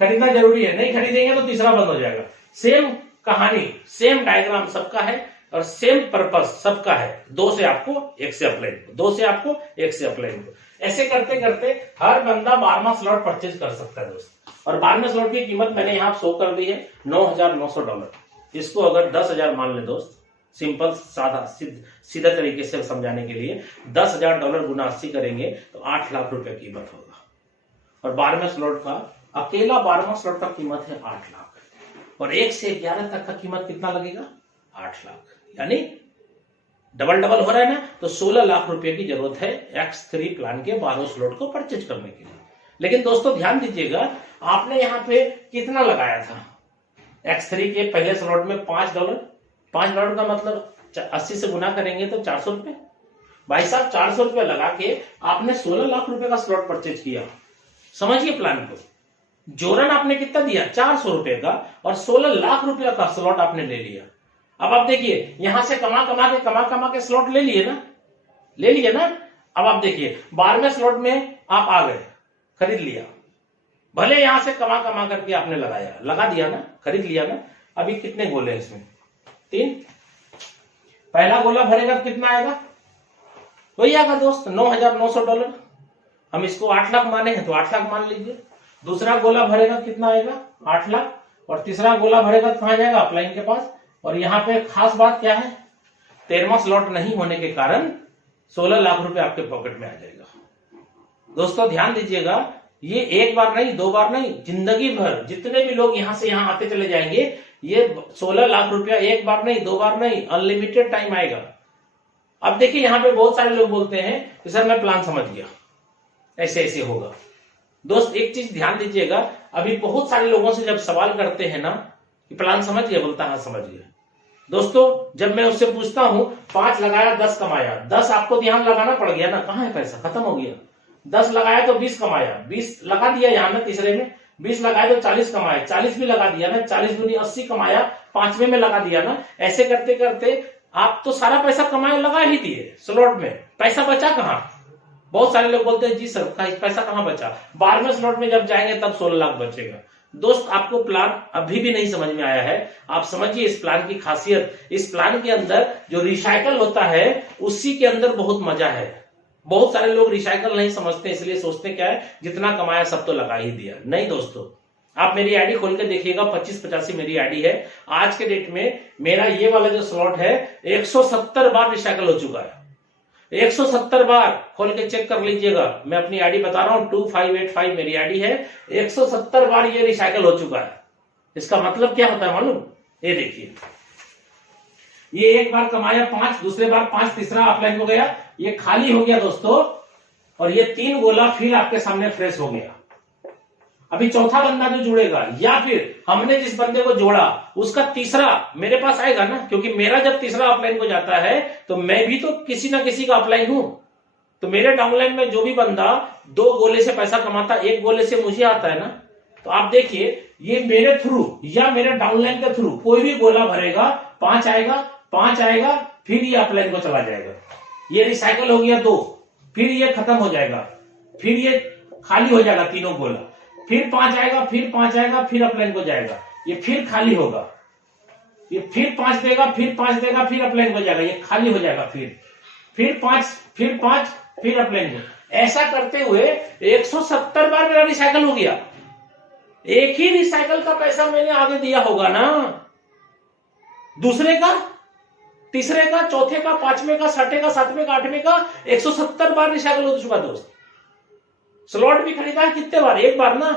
खरीदना जरूरी है, नहीं खरीदेंगे तो तीसरा बंद हो जाएगा। सेम कहानी, सेम डायग्राम सबका है और सेम पर्पस सबका है। 2 से आपको 1 से अपलाइन को, 2 से आपको 1 से अपलाइन को, ऐसे करते करते हर बंदा 12वां स्लॉट परचेज कर सकता है दोस्त। और 12वें स्लॉट की कीमत मैंने यहाँ शो कर दी है $9,900। इसको अगर 10,000 मान ले दोस्त, सिंपल साधा सीधा तरीके से समझाने के लिए, $10,000 गुना 80 करेंगे तो 8 लाख रुपए कीमत होगा। और 12वें स्लॉट का अकेला 12वां स्लॉट का कीमत है 8 लाख, और 1 से 11 तक का कीमत कितना लगेगा? 8 लाख, यानी डबल डबल हो रहा है ना। तो 16 लाख रुपए की जरूरत है X3 प्लान के 12 स्लॉट को परचेज करने के लिए। लेकिन दोस्तों ध्यान दीजिएगा, आपने यहाँ पे कितना लगाया था? X3 के पहले स्लॉट में $5। $5 का मतलब 80 से गुना करेंगे तो 400 रुपए। भाई साहब 400 रुपए लगा के आपने 16 लाख रुपए का स्लॉट परचेज किया। समझिए प्लान को, जोरन आपने कितना दिया? 400 रुपए का, और 16 लाख रुपए का स्लॉट आपने ले लिया। अब आप देखिए, यहां से कमा कमा के स्लॉट ले लिए ना। अब आप देखिए 12वें स्लॉट में आप आ गए, खरीद लिया। भले यहां से कमा करके आपने लगा दिया ना, खरीद लिया ना। अभी कितने गोले हैं इसमें? 3। पहला गोला भरेगा तो कितना आएगा? वही आएगा दोस्त, $9,900। हम इसको 8 लाख माने हैं तो 8 लाख मान लीजिए। दूसरा गोला भरेगा कितना आएगा? 8 लाख। और तीसरा गोला भरेगा तो कहां जाएगा? अपलाइन के पास। और यहाँ पे खास बात क्या है? 13वां स्लॉट नहीं होने के कारण 16 लाख रुपए आपके पॉकेट में आ जाएगा। दोस्तों ध्यान दीजिएगा, ये एक बार नहीं, 2 बार नहीं, जिंदगी भर जितने भी लोग यहां से यहां आते चले जाएंगे, ये 16 लाख रुपया एक बार नहीं, 2 बार नहीं, अनलिमिटेड टाइम आएगा। अब देखिए यहाँ पे बहुत सारे लोग बोलते हैं कि सर मैं प्लान समझ गया, ऐसे ऐसे होगा। दोस्त एक चीज ध्यान दीजिएगा, अभी बहुत सारे लोगों से जब सवाल करते हैं ना कि प्लान समझ गया, बोलता हाँ समझ गया। दोस्तों जब मैं उससे पूछता हूं 5 लगाया 10 कमाया, 10 आपको ध्यान लगाना पड़ गया ना, कहां है पैसा? खत्म हो गया। 10 लगाया तो 20 कमाया, 20 लगा दिया यहाँ ना तीसरे में, 20 लगाया तो 40 कमाया, 40 भी लगा दिया ना, 40 दूनी 80 कमाया, 5वें में लगा दिया ना। ऐसे करते करते आप तो सारा पैसा कमाए लगा ही दिए स्लॉट में, पैसा बचा कहां? बहुत सारे लोग बोलते हैं जी सर पैसा कहां बचा? 12वें स्लॉट में जब जाएंगे तब 16 लाख बचेगा। दोस्त आपको प्लान अभी भी नहीं समझ में आया है, आप समझिए इस प्लान की खासियत। इस प्लान के अंदर जो रिसाइकल होता है उसी के अंदर बहुत मजा है। बहुत सारे लोग रिसाइकल नहीं समझते, इसलिए सोचते क्या है जितना कमाया सब तो लगा ही दिया। नहीं दोस्तों, आप मेरी आईडी खोल के देखिएगा, 2585 मेरी आईडी है। आज के डेट में मेरा ये वाला जो स्लॉट है 170 बार रिसाइकल हो चुका है। 170 बार खोल के चेक कर लीजिएगा, मैं अपनी आईडी बता रहा हूं, 2585 मेरी आईडी है। 170 बार ये रिसाइकल हो चुका है। इसका मतलब क्या होता है मालूम? ये देखिए, ये एक बार कमाया 5, दूसरे बार 5, तीसरा अपलाइन हो गया, ये खाली हो गया दोस्तों, और ये 3 गोला फिर आपके सामने फ्रेश हो गया। अभी चौथा बंदा जो जुड़ेगा या फिर हमने जिस बंदे को जोड़ा उसका तीसरा मेरे पास आएगा ना, क्योंकि मेरा जब तीसरा अपलाइन को जाता है तो मैं भी तो किसी ना किसी का अपलाइन हूं। तो मेरे डाउनलाइन में जो भी बंदा 2 गोले से पैसा कमाता, 1 गोले से मुझे आता है ना, तो आप देखिए ये मेरे थ्रू या मेरे डाउनलाइन के थ्रू कोई भी गोला भरेगा, 5 आएगा, फिर ये अपलाइन को चला जाएगा। ये रिसाइकल हो गया 2, फिर ये खत्म हो जाएगा, फिर ये खाली हो जाएगा 3 गोला, फिर 5 आएगा, फिर अपलाइन को जाएगा, ये फिर खाली होगा, ये फिर 5 देगा, फिर अपलाइन को जाएगा, ये खाली हो जाएगा, फिर 5, फिर अपलाइन को। ऐसा करते हुए 170 बार मेरा रिसाइकल हो गया। एक ही रिसाइकल का पैसा मैंने आगे दिया होगा ना, दूसरे का, तीसरे का, चौथे का, 5वें का, 6वें का, 7वें का, 8वें का 170 बार रिसाइकल हो चुका दोस्त। स्लॉट भी खरीदा है कितने बार? 1 बार ना।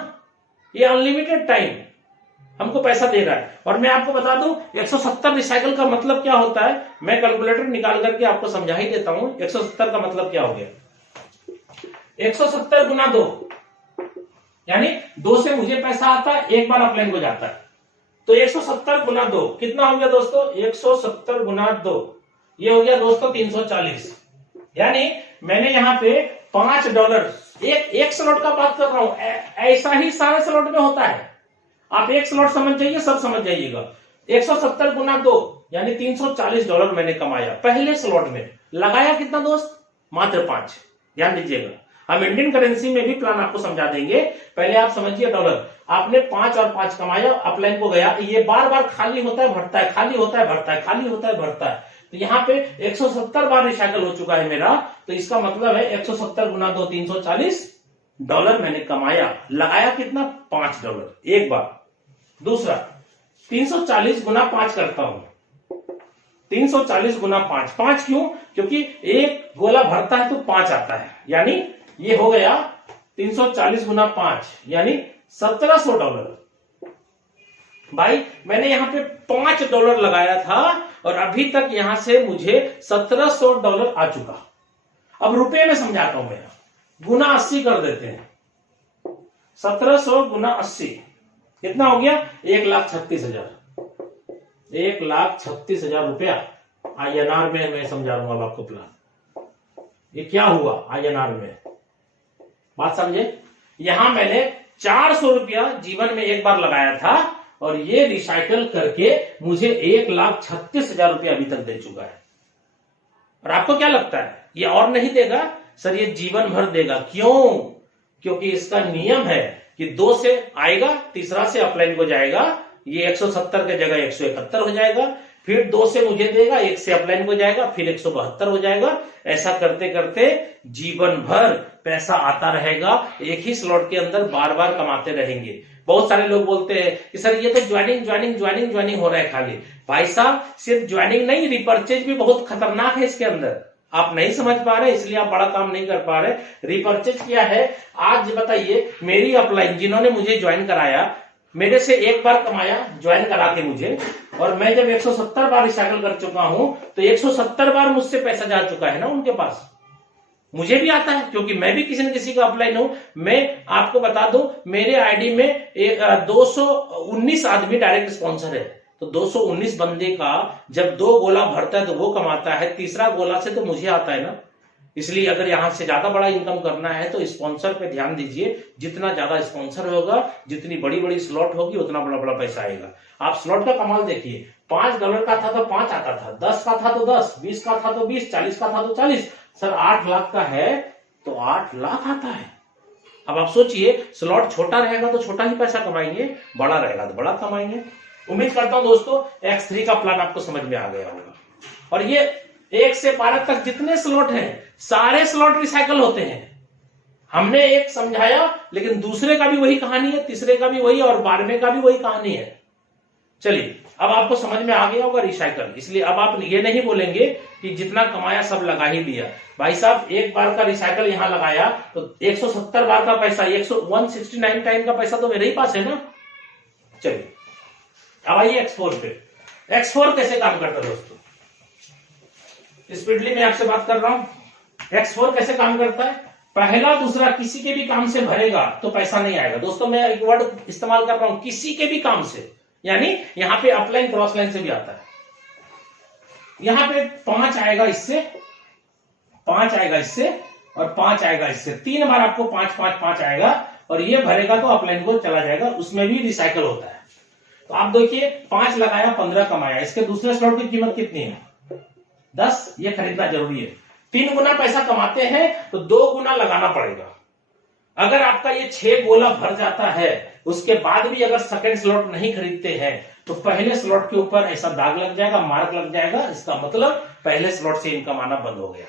ये अनलिमिटेड टाइम हमको पैसा दे रहा है। और मैं आपको बता दूं 170 रिसाइकल का मतलब क्या होता है, मैं कैलकुलेटर निकाल करके आपको समझा ही देता हूं। 170 का मतलब क्या हो गया? 170 गुना 2, यानी 2 से मुझे पैसा आता है, 1 बार अपलाइन को जाता है, तो 170 गुना 2 कितना हो गया दोस्तों? 170 गुना 2 ये हो गया दोस्तों 340। यानी मैंने यहाँ पे $5 एक स्लॉट का बात कर रहा हूं, ऐसा ही सारे स्लॉट में होता है। आप एक स्लॉट समझ जाइए, सब समझ जाइएगा। 170 गुना 2 यानी $340 मैंने कमाया पहले स्लॉट में। लगाया कितना दोस्त? मात्र 5। ध्यान दीजिएगा, हम इंडियन करेंसी में भी प्लान आपको समझा देंगे। पहले आप समझिए डॉलर, आपने 5 और 5 कमाया, अपलाइन को गया, ये बार बार खाली होता है भरता है, खाली होता है भरता है, खाली होता है भरता है। तो यहाँ पे 170 बार रिसाइकल हो चुका है मेरा, तो इसका मतलब है 170 गुना 2 340 डॉलर मैंने कमाया। लगाया कितना? $5 एक बार। दूसरा 340 गुना 5 करता हूं, 340 गुना 5, 5 क्यों? क्योंकि एक गोला भरता है तो 5 आता है, यानी ये हो गया 340 गुना 5 यानी $1700। भाई मैंने यहां पे $5 लगाया था और अभी तक यहां से मुझे $1700 आ चुका। अब रुपए में समझाता हूं मैं, गुना 80 कर देते हैं। 1700 गुना 80 कितना हो गया? 1,36,000। 1,36,000 रुपया INR में मैं समझा दूंगा अब आपको प्लान। ये क्या हुआ INR में, बात समझे? यहां मैंने 400 रुपया जीवन में एक बार लगाया था और ये रिसाइकल करके मुझे 1,36,000 रुपया अभी तक दे चुका है। और आपको क्या लगता है ये और नहीं देगा? सर ये जीवन भर देगा। क्यों? क्योंकि इसका नियम है कि 2 से आएगा, तीसरा से अपलाइन को जाएगा, ये 170 के जगह 171 हो जाएगा, फिर 2 से मुझे देगा, 1 से अपलाइन को जाएगा, फिर 172 हो जाएगा। ऐसा करते करते जीवन भर पैसा आता रहेगा। एक ही स्लॉट के अंदर बार बार कमाते रहेंगे। बहुत सारे लोग बोलते हैं कि सर ये तो ज्वाइनिंग हो रहा है खाली। भाई साहब सिर्फ ज्वाइनिंग नहीं, रिपर्चेज भी बहुत खतरनाक है इसके अंदर। आप नहीं समझ पा रहे इसलिए आप बड़ा काम नहीं कर पा रहे। रिपर्चेज क्या है आज बताइए? मेरी अपलाइन जिन्होंने मुझे ज्वाइन कराया, मेरे से एक बार कमाया ज्वाइन करा के मुझे, और मैं जब 170 बार रिसाइकल कर चुका हूं तो 170 बार मुझससे पैसा जा चुका है ना उनके पास। मुझे भी आता है क्योंकि मैं भी किसी न किसी का अपलाइन हूं। मैं आपको बता दूं मेरे आईडी में 219 आदमी डायरेक्ट स्पॉन्सर है। तो 219 बंदे का जब 2 गोला भरता है तो वो कमाता है, तीसरा गोला से तो मुझे आता है ना। इसलिए अगर यहां से ज्यादा बड़ा इनकम करना है तो स्पॉन्सर पे ध्यान दीजिए। जितना ज्यादा स्पॉन्सर होगा, जितनी बड़ी बड़ी स्लॉट होगी, उतना बड़ा बड़ा पैसा आएगा। आप स्लॉट का कमाल देखिए, $5 का था तो 5 आता था, 10 का था तो 10, 20 का था तो 20, 40 का था तो 40। सर 8 लाख का है तो 8 लाख आता है। अब आप सोचिए, स्लॉट छोटा रहेगा तो छोटा ही पैसा कमाएंगे, बड़ा रहेगा तो बड़ा कमाएंगे। उम्मीद करता हूं दोस्तों X3 का प्लान आपको समझ में आ गया होगा। और ये 1 से 12 तक जितने स्लॉट हैं सारे स्लॉट रिसाइकल होते हैं। हमने एक समझाया लेकिन दूसरे का भी वही कहानी है, तीसरे का भी वही, और 12वें का भी वही कहानी है। चलिए अब आपको समझ में आ गया होगा रिसाइकल। इसलिए अब आप ये नहीं बोलेंगे कि जितना कमाया सब लगा ही दिया। भाई साहब एक बार का रिसाइकल यहां लगाया तो 170 बार का पैसा, 169 टाइम का पैसा तो मेरे ही पास है ना। चलिए अब आइए X4 पे। X4 कैसे काम करता है दोस्तों? स्पीडली मैं आपसे बात कर रहा हूं। X4 कैसे काम करता है? पहला दूसरा किसी के भी काम से भरेगा तो पैसा नहीं आएगा। दोस्तों मैं एक वर्ड इस्तेमाल कर रहा हूं, किसी के भी काम से, यानी यहां पे अपलाइन क्रॉस लाइन से भी आता है। यहां पे 5 आएगा इससे, 5 आएगा इससे और 5 आएगा इससे। 3 बार आपको 5 5 5 आएगा और ये भरेगा तो अपलाइन को चला जाएगा, उसमें भी रिसाइकल होता है। तो आप देखिए 5 लगाया 15 कमाया। इसके दूसरे स्लॉट की कीमत कितनी है? 10। ये खरीदना जरूरी है। 3 गुना पैसा कमाते हैं तो 2 गुना लगाना पड़ेगा। अगर आपका ये 6 गोला भर जाता है, उसके बाद भी अगर सेकंड स्लॉट नहीं खरीदते हैं तो पहले स्लॉट के ऊपर ऐसा दाग लग जाएगा, मार्क लग जाएगा। इसका मतलब पहले स्लॉट से इनकम आना बंद हो गया।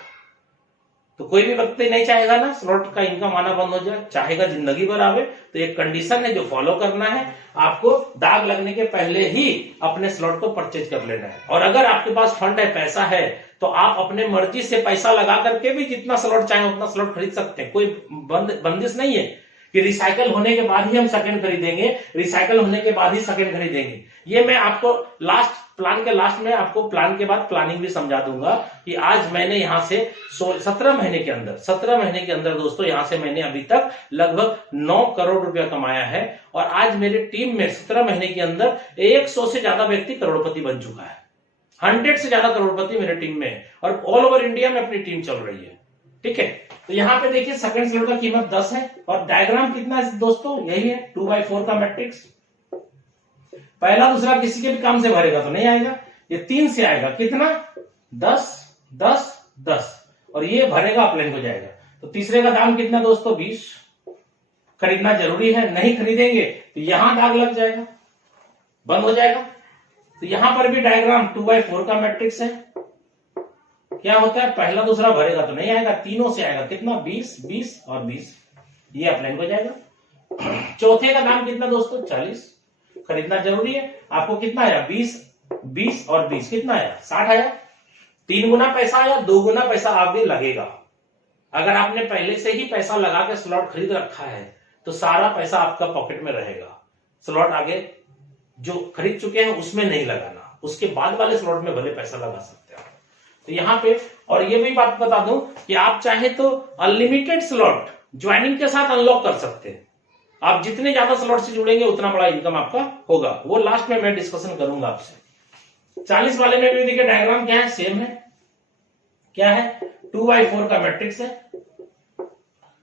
तो कोई भी व्यक्ति नहीं चाहेगा ना स्लॉट का इनकम आना बंद हो जाए, चाहेगा जिंदगी भर आवे। तो एक कंडीशन है जो फॉलो करना है, आपको दाग लगने के पहले ही अपने स्लॉट को परचेज कर लेना है। और अगर आपके पास फंड है, पैसा है, तो आप अपने मर्जी से पैसा लगा करके भी जितना स्लॉट चाहे उतना स्लॉट खरीद सकते हैं। कोई बंदिश नहीं है कि रिसाइकल होने के बाद ही हम सेकंड खरीदेंगे, रिसाइकल होने के बाद ही सेकंड खरीदेंगे। ये मैं आपको प्लान के लास्ट में आपको प्लान के बाद प्लानिंग भी समझा दूंगा कि आज मैंने यहां से 17 महीने के अंदर दोस्तों यहां से मैंने अभी तक लगभग 9 करोड़ रुपया कमाया है। और आज मेरी टीम में 17 महीने के अंदर 100 से ज्यादा व्यक्ति करोड़पति बन चुका है। 100 से ज्यादा करोड़पति मेरे टीम में है और ऑल ओवर इंडिया में अपनी टीम चल रही है। ठीक है, तो यहां पे देखिए सेकंड स्लॉट का कीमत 10 है और डायग्राम कितना है दोस्तों? यही है 2/4 का मैट्रिक्स। पहला दूसरा किसी के भी काम से भरेगा तो नहीं आएगा, ये 3 से आएगा। कितना? 10 10 10 और ये भरेगा अपलाइन को जाएगा। तो तीसरे का दाम कितना दोस्तों 20। खरीदना जरूरी है, नहीं खरीदेंगे तो यहां दाग लग जाएगा, बंद हो जाएगा। तो यहां पर भी डायग्राम 2/4 का मैट्रिक्स है। क्या होता है, पहला दूसरा भरेगा तो नहीं आएगा, तीनों से आएगा। कितना 20, 20 और 20, ये अपलाइन हो जाएगा। चौथे का दाम कितना दोस्तों 40। खरीदना जरूरी है। आपको कितना आया 20, 20 और 20 कितना आया 60 आया। 3 गुना पैसा आया, 2 गुना पैसा आगे लगेगा। अगर आपने पहले से ही पैसा लगा के स्लॉट खरीद रखा है तो सारा पैसा आपका पॉकेट में रहेगा। स्लॉट आगे जो खरीद चुके हैं उसमें नहीं लगाना, उसके बाद वाले स्लॉट में भले पैसा लगा सकते हैं। तो यहाँ पे और ये भी बात बता दूं कि आप चाहे तो अनलिमिटेड स्लॉट ज्वाइनिंग के साथ अनलॉक कर सकते हैं। आप जितने ज्यादा स्लॉट से जुड़ेंगे उतना बड़ा इनकम आपका होगा, वो लास्ट में मैं डिस्कशन करूंगा आपसे। 40 वाले में भी देखिए डायग्राम क्या है, सेम है। क्या है 2/4 का मैट्रिक्स है।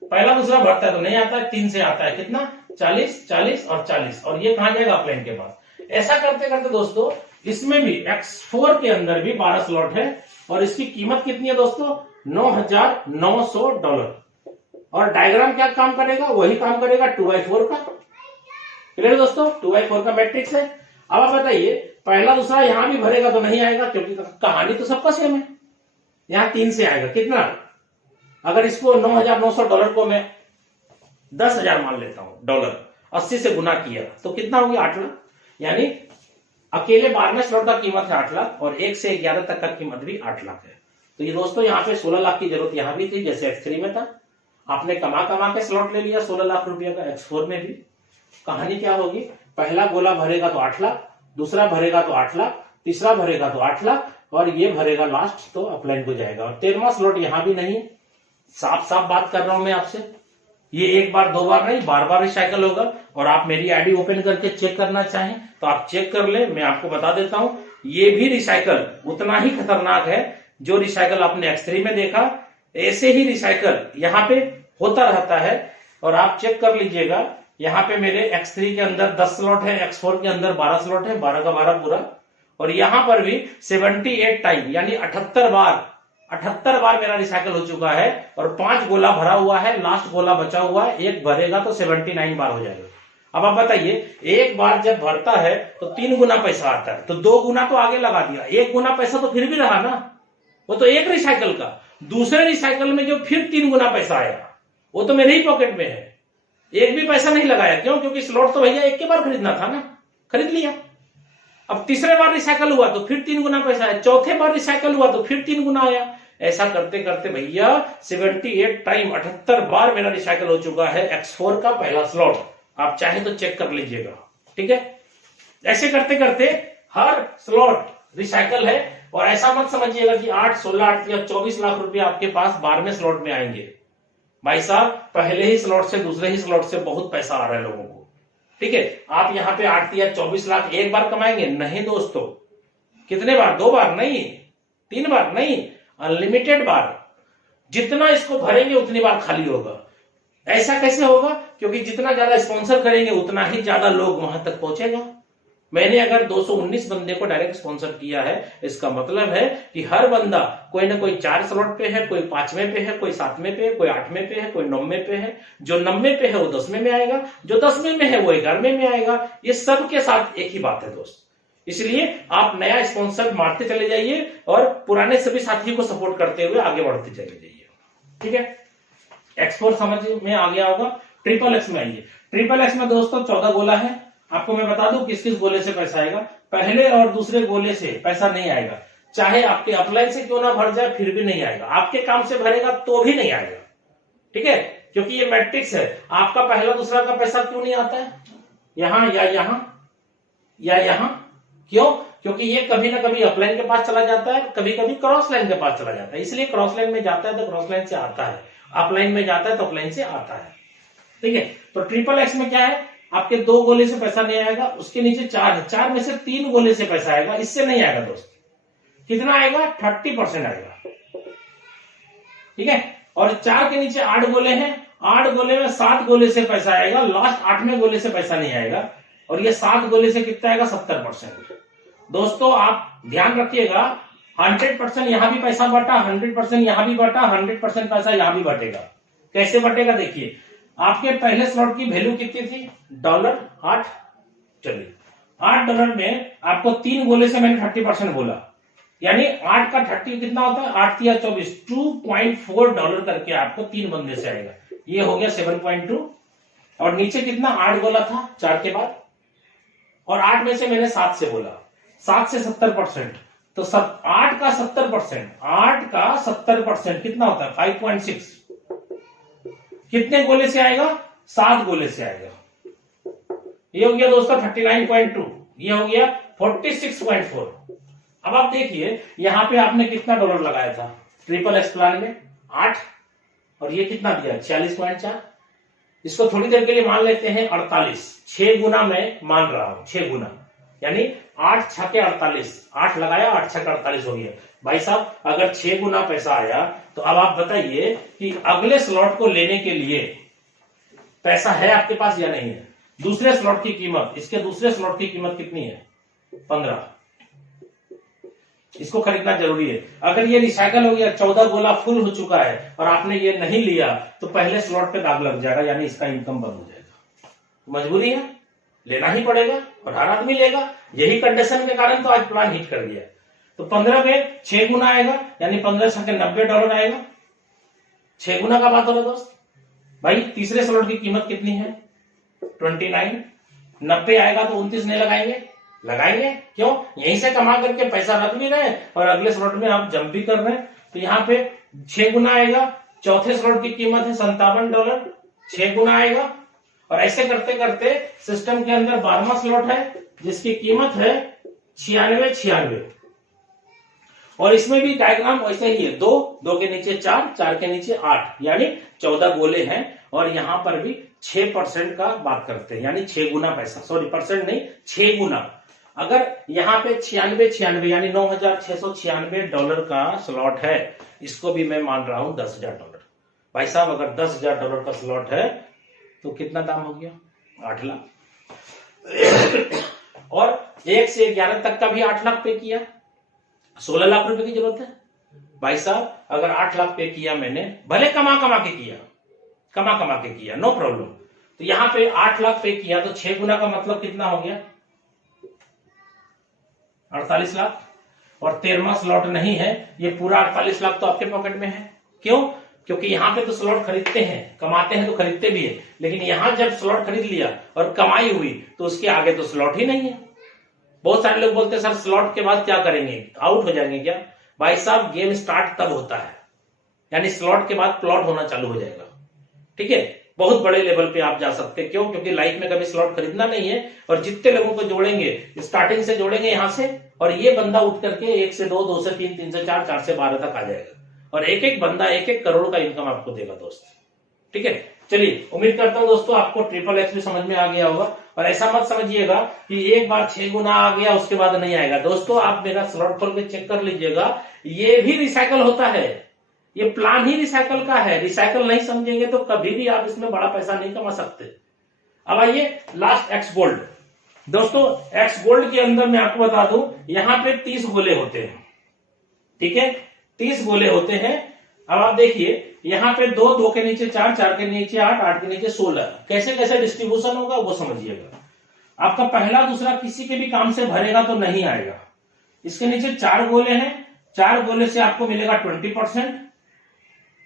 पहला दूसरा भरता है तो नहीं आता है, 3 से आता है। कितना 40, 40 और 40, और ये कहां जाएगा अपलाइन के पास। ऐसा करते करते दोस्तों इसमें भी X4 के अंदर भी 12 स्लॉट है और इसकी कीमत कितनी है दोस्तों $9,900। और डायग्राम क्या काम करेगा, वही काम करेगा 2/4 का। क्लियर दोस्तों, 2/4 का मैट्रिक्स है। अब आप बताइए पहला दूसरा यहां भी भरेगा तो नहीं आएगा, क्योंकि कहानी तो सबका सेम है। यहां 3 से आएगा। कितना, अगर इसको $9,900 को मैं 10,000 मान लेता हूं डॉलर, 80 से गुना किया तो कितना हो गया 8 लाख। यानी अकेले 12वें स्लॉट का कीमत है 8 लाख और 1 से 11 तक का कीमत भी 8 लाख है। तो ये दोस्तों यहाँ पे 16 लाख की जरूरत यहां भी थी, जैसे X3 में था। आपने कमा के स्लॉट ले लिया 16 लाख रुपया का। X4 में भी कहानी क्या होगी, पहला गोला भरेगा तो 8 लाख, दूसरा भरेगा तो 8 लाख, तीसरा भरेगा तो 8 लाख और ये भरेगा लास्ट तो अपलाइन हो जाएगा। और 13वां स्लॉट यहां भी नहीं। साफ साफ बात कर रहा हूं मैं आपसे, ये एक बार दो बार नहीं, बार बार रिसाइकल होगा। और आप मेरी आईडी ओपन करके चेक करना चाहें तो आप चेक कर ले। मैं आपको बता देता हूं ये भी रिसाइकल उतना ही खतरनाक है जो रिसाइकल आपने X3 में देखा। ऐसे ही रिसाइकल यहाँ पे होता रहता है और आप चेक कर लीजिएगा। यहाँ पे मेरे X3 के अंदर 10 स्लॉट है, X4 के अंदर 12 स्लॉट है, 12 का 12 पूरा। और यहां पर भी 78 टाइम यानी 78 बार मेरा रिसाइकल हो चुका है और 5 गोला भरा हुआ है, लास्ट गोला बचा हुआ है, एक भरेगा तो 79 बार हो जाएगा। अब आप बताइए एक बार जब भरता है तो 3 गुना पैसा आता है, तो 2 गुना तो आगे लगा दिया, 1 गुना पैसा तो फिर भी रहा ना, वो तो एक रिसाइकल का। दूसरे रिसाइकल में जो फिर 3 गुना पैसा आया वो तो मेरे ही पॉकेट में है, एक भी पैसा नहीं लगाया। क्यों, क्योंकि स्लॉट तो भैया एक के बार खरीदना था ना, खरीद लिया। अब तीसरे बार रिसाइकल हुआ तो फिर 3 गुना पैसा आया, चौथे बार रिसाइकल हुआ तो फिर 3 गुना आया। ऐसा करते करते भैया 78 टाइम 78 बार मेरा रिसाइकल हो चुका है X4 का पहला स्लॉट। आप चाहे तो चेक कर लीजिएगा, ठीक है। ऐसे करते करते हर स्लॉट रिसाइकल है। और ऐसा मत समझिएगा कि 8, 16, 8 या 24 लाख रुपया आपके पास 12वें स्लॉट में आएंगे। भाई साहब पहले ही स्लॉट से दूसरे ही स्लॉट से बहुत पैसा आ रहा है लोगों को, ठीक है। आप यहाँ पे 8 या 24 लाख एक बार कमाएंगे नहीं दोस्तों। कितने बार, 2 बार नहीं, 3 बार नहीं, अनलिमिटेड बार। जितना इसको भरेंगे उतनी बार खाली होगा। ऐसा कैसे होगा, क्योंकि जितना ज्यादा स्पॉन्सर करेंगे उतना ही ज्यादा लोग वहां तक पहुंचेगा। मैंने अगर 219 बंदे को डायरेक्ट स्पॉन्सर किया है, इसका मतलब है कि हर बंदा कोई ना कोई 4 स्लॉट पे है, कोई 5वें पे है, कोई 7वें पे है, कोई 8वें पे है, कोई 9वें पे है। जो 9वें पे है वो 10वें में आएगा, जो 10वें में है वो 11वें में आएगा। ये सबके साथ एक ही बात है दोस्त। इसलिए आप नया स्पॉन्सर मारते चले जाइए और पुराने सभी साथियों को सपोर्ट करते हुए आगे बढ़ते चले जाइए, ठीक है। X4 समझ में आ गया होगा। XXX में आइए। XXX में दोस्तों 14 गोला है। आपको मैं बता दूं किस किस गोले से पैसा आएगा। पहले और दूसरे गोले से पैसा नहीं आएगा, चाहे आपके अपलाइन से क्यों ना भर जाए फिर भी नहीं आएगा। आपके काम से भरेगा तो भी नहीं आएगा, ठीक है। क्योंकि ये मैट्रिक्स है। आपका पहला दूसरा का पैसा क्यों नहीं आता है यहां या यहां या यहां, क्यों, क्योंकि ये कभी ना कभी अपलाइन के पास चला जाता है, कभी कभी क्रॉस लाइन के पास चला जाता है। इसलिए क्रॉस लाइन में जाता है तो क्रॉस लाइन से आता है, अपलाइन में जाता है तो अपलाइन से आता है, ठीक है। तो XXX में क्या है, आपके 2 गोले से पैसा नहीं आएगा, उसके नीचे 4 है, 4 में से 3 गोले से पैसा आएगा, इससे नहीं आएगा दोस्त। कितना आएगा, 30% आएगा, ठीक है। और 4 के नीचे 8 गोले हैं, 8 गोले में 7 गोले से पैसा आएगा, लास्ट 8वें गोले से पैसा नहीं आएगा। और ये 7 गोले से कितना आएगा, 70%। दोस्तों आप ध्यान रखिएगा, 100% यहां भी पैसा बटा, 100% यहां भी बटा, 100% पैसा यहां भी बटेगा। कैसे बटेगा देखिए, आपके पहले स्लॉट की वैल्यू कितनी थी, $8। चलिए $8 में आपको 3 गोले से मैंने 30% बोला, यानी 8 का 30 कितना होता है, 8 या 24, $2.4 करके आपको 3 बंदे से आएगा। ये हो गया 7.2। और नीचे कितना 8 गोला था 4 के बाद, और 8 में से मैंने 7 से बोला, 7 से 70%, तो 8 का 70%, 8 का 70% कितना होता है 5.6। कितने गोले से आएगा, 7 गोले से आएगा। ये हो गया दोस्तों 39.2, ये हो गया 46.4। अब आप देखिए यहां पे आपने कितना डॉलर लगाया था ट्रिपल एक्स प्लान में, 8, और ये कितना दिया 46.4। इसको थोड़ी देर के लिए मान लेते हैं 48, 6 गुना मैं मान रहा हूं, 6 गुना, यानी 8 छके 48, 8 लगाया 8 छके 48 हो गया। भाई साहब अगर 6 गुना पैसा आया तो अब आप बताइए कि अगले स्लॉट को लेने के लिए पैसा है आपके पास या नहीं है। दूसरे स्लॉट की कीमत, इसके दूसरे स्लॉट की कीमत कितनी है 15, इसको खरीदना जरूरी है। अगर ये रिसाइकल हो गया, 14 गोला फुल हो चुका है और आपने ये नहीं लिया तो पहले स्लॉट पे दाग लग जाएगा, यानी इसका इनकम बंद हो जाएगा। तो मजबूरी है, लेना ही पड़ेगा और हर आदमी लेगा। यही कंडीशन के कारण तो आज प्लान हिट कर दिया। तो 15 पे 6 गुना आएगा, यानी 15 छके $90 आएगा। 6 गुना का बात हो रहा दोस्त। भाई तीसरे स्लॉट की कीमत कितनी है 29, 90 आएगा तो 29 नहीं लगाएंगे, लगाएंगे क्यों, यहीं से कमा करके पैसा रख भी रहे और अगले स्लॉट में आप जंप भी कर रहे हैं। तो यहाँ पे 6 गुना आएगा। चौथे स्लॉट की कीमत है $57, 6 गुना आएगा। और ऐसे करते करते सिस्टम के अंदर 12वां स्लॉट है जिसकी कीमत है 96। और इसमें भी डायग्राम वैसे ही है, 2 के नीचे 4, 4 के नीचे 8, यानी 14 गोले हैं। और यहां पर भी 6% का बात करते हैं, यानी 6 गुना पैसा, सॉरी परसेंट नहीं 6 गुना। अगर यहाँ पे 96 यानी $9,696 का स्लॉट है, इसको भी मैं मान रहा हूं $10,000। भाई साहब अगर $10,000 का स्लॉट है तो कितना दाम हो गया 8 लाख। और 1 से 11 तक का भी 8 लाख पे किया, 16 लाख रुपए की जरूरत है। भाई साहब अगर 8 लाख पे किया मैंने, भले कमा कमा के किया, नो प्रॉब्लम। तो यहां पे 8 लाख पे किया तो 6 गुना का मतलब कितना हो गया 48 लाख। और 13वां स्लॉट नहीं है, ये पूरा 48 लाख तो आपके पॉकेट में है। क्यों, क्योंकि यहां पे तो स्लॉट खरीदते हैं, कमाते हैं तो खरीदते भी है, लेकिन यहां जब स्लॉट खरीद लिया और कमाई हुई तो उसके आगे तो स्लॉट ही नहीं है। बहुत सारे लोग बोलते हैं सर स्लॉट के बाद क्या करेंगे, आउट हो जाएंगे क्या। भाई साहब गेम स्टार्ट तब होता है, यानी स्लॉट के बाद प्लॉट होना चालू हो जाएगा। ठीक है, बहुत बड़े लेवल पे आप जा सकते हैं। क्यों, क्योंकि लाइफ में कभी स्लॉट खरीदना नहीं है। और जितने लोगों को जोड़ेंगे, स्टार्टिंग से जोड़ेंगे यहां से, और ये बंदा उठ करके 1 से 2, 2 से 3, 3 से 4, 4 से 12 तक आ जाएगा। और एक एक बंदा 1-1 करोड़ का इनकम आपको देगा दोस्त। ठीक है, चलिए उम्मीद करता हूं दोस्तों आपको ट्रिपल एक्स भी समझ में आ गया होगा। और ऐसा मत समझिएगा कि एक बार 6 गुना आ गया उसके बाद नहीं आएगा। दोस्तों आप मेरा स्लॉट खोल के चेक कर लीजिएगा, ये भी रिसाइकल होता है, ये प्लान ही रिसाइकल का है। रिसाइकल नहीं समझेंगे तो कभी भी आप इसमें बड़ा पैसा नहीं कमा सकते। अब आइए लास्ट एक्स गोल्ड। दोस्तों एक्स गोल्ड के अंदर मैं आपको बता दूं, यहां पे 30 गोले होते हैं। ठीक है, 30 गोले होते हैं। अब आप देखिए यहां पे 2 के नीचे 4, 4 के नीचे 8, 8 के नीचे 16, कैसे कैसे डिस्ट्रीब्यूशन होगा वो समझिएगा। आपका पहला दूसरा किसी के भी काम से भरेगा तो नहीं आएगा। इसके नीचे 4 गोले हैं, 4 गोले से आपको मिलेगा 20%,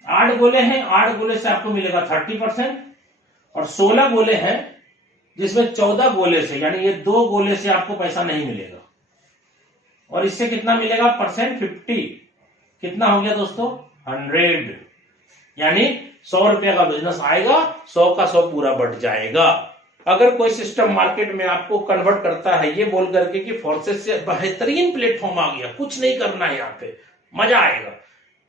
8 गोले हैं, 8 गोले से आपको मिलेगा 30%, और 16 गोले हैं जिसमें 14 गोले से, यानी ये 2 गोले से आपको पैसा नहीं मिलेगा। और इससे कितना मिलेगा परसेंट 50, कितना हो गया दोस्तों 100, यानी 100 रुपया का बिजनेस आएगा, 100 का 100 पूरा बढ़ जाएगा। अगर कोई सिस्टम मार्केट में आपको कन्वर्ट करता है ये बोल करके कि फोर्सेस से बेहतरीन प्लेटफॉर्म आ गया, कुछ नहीं करना है, यहाँ पे मजा आएगा।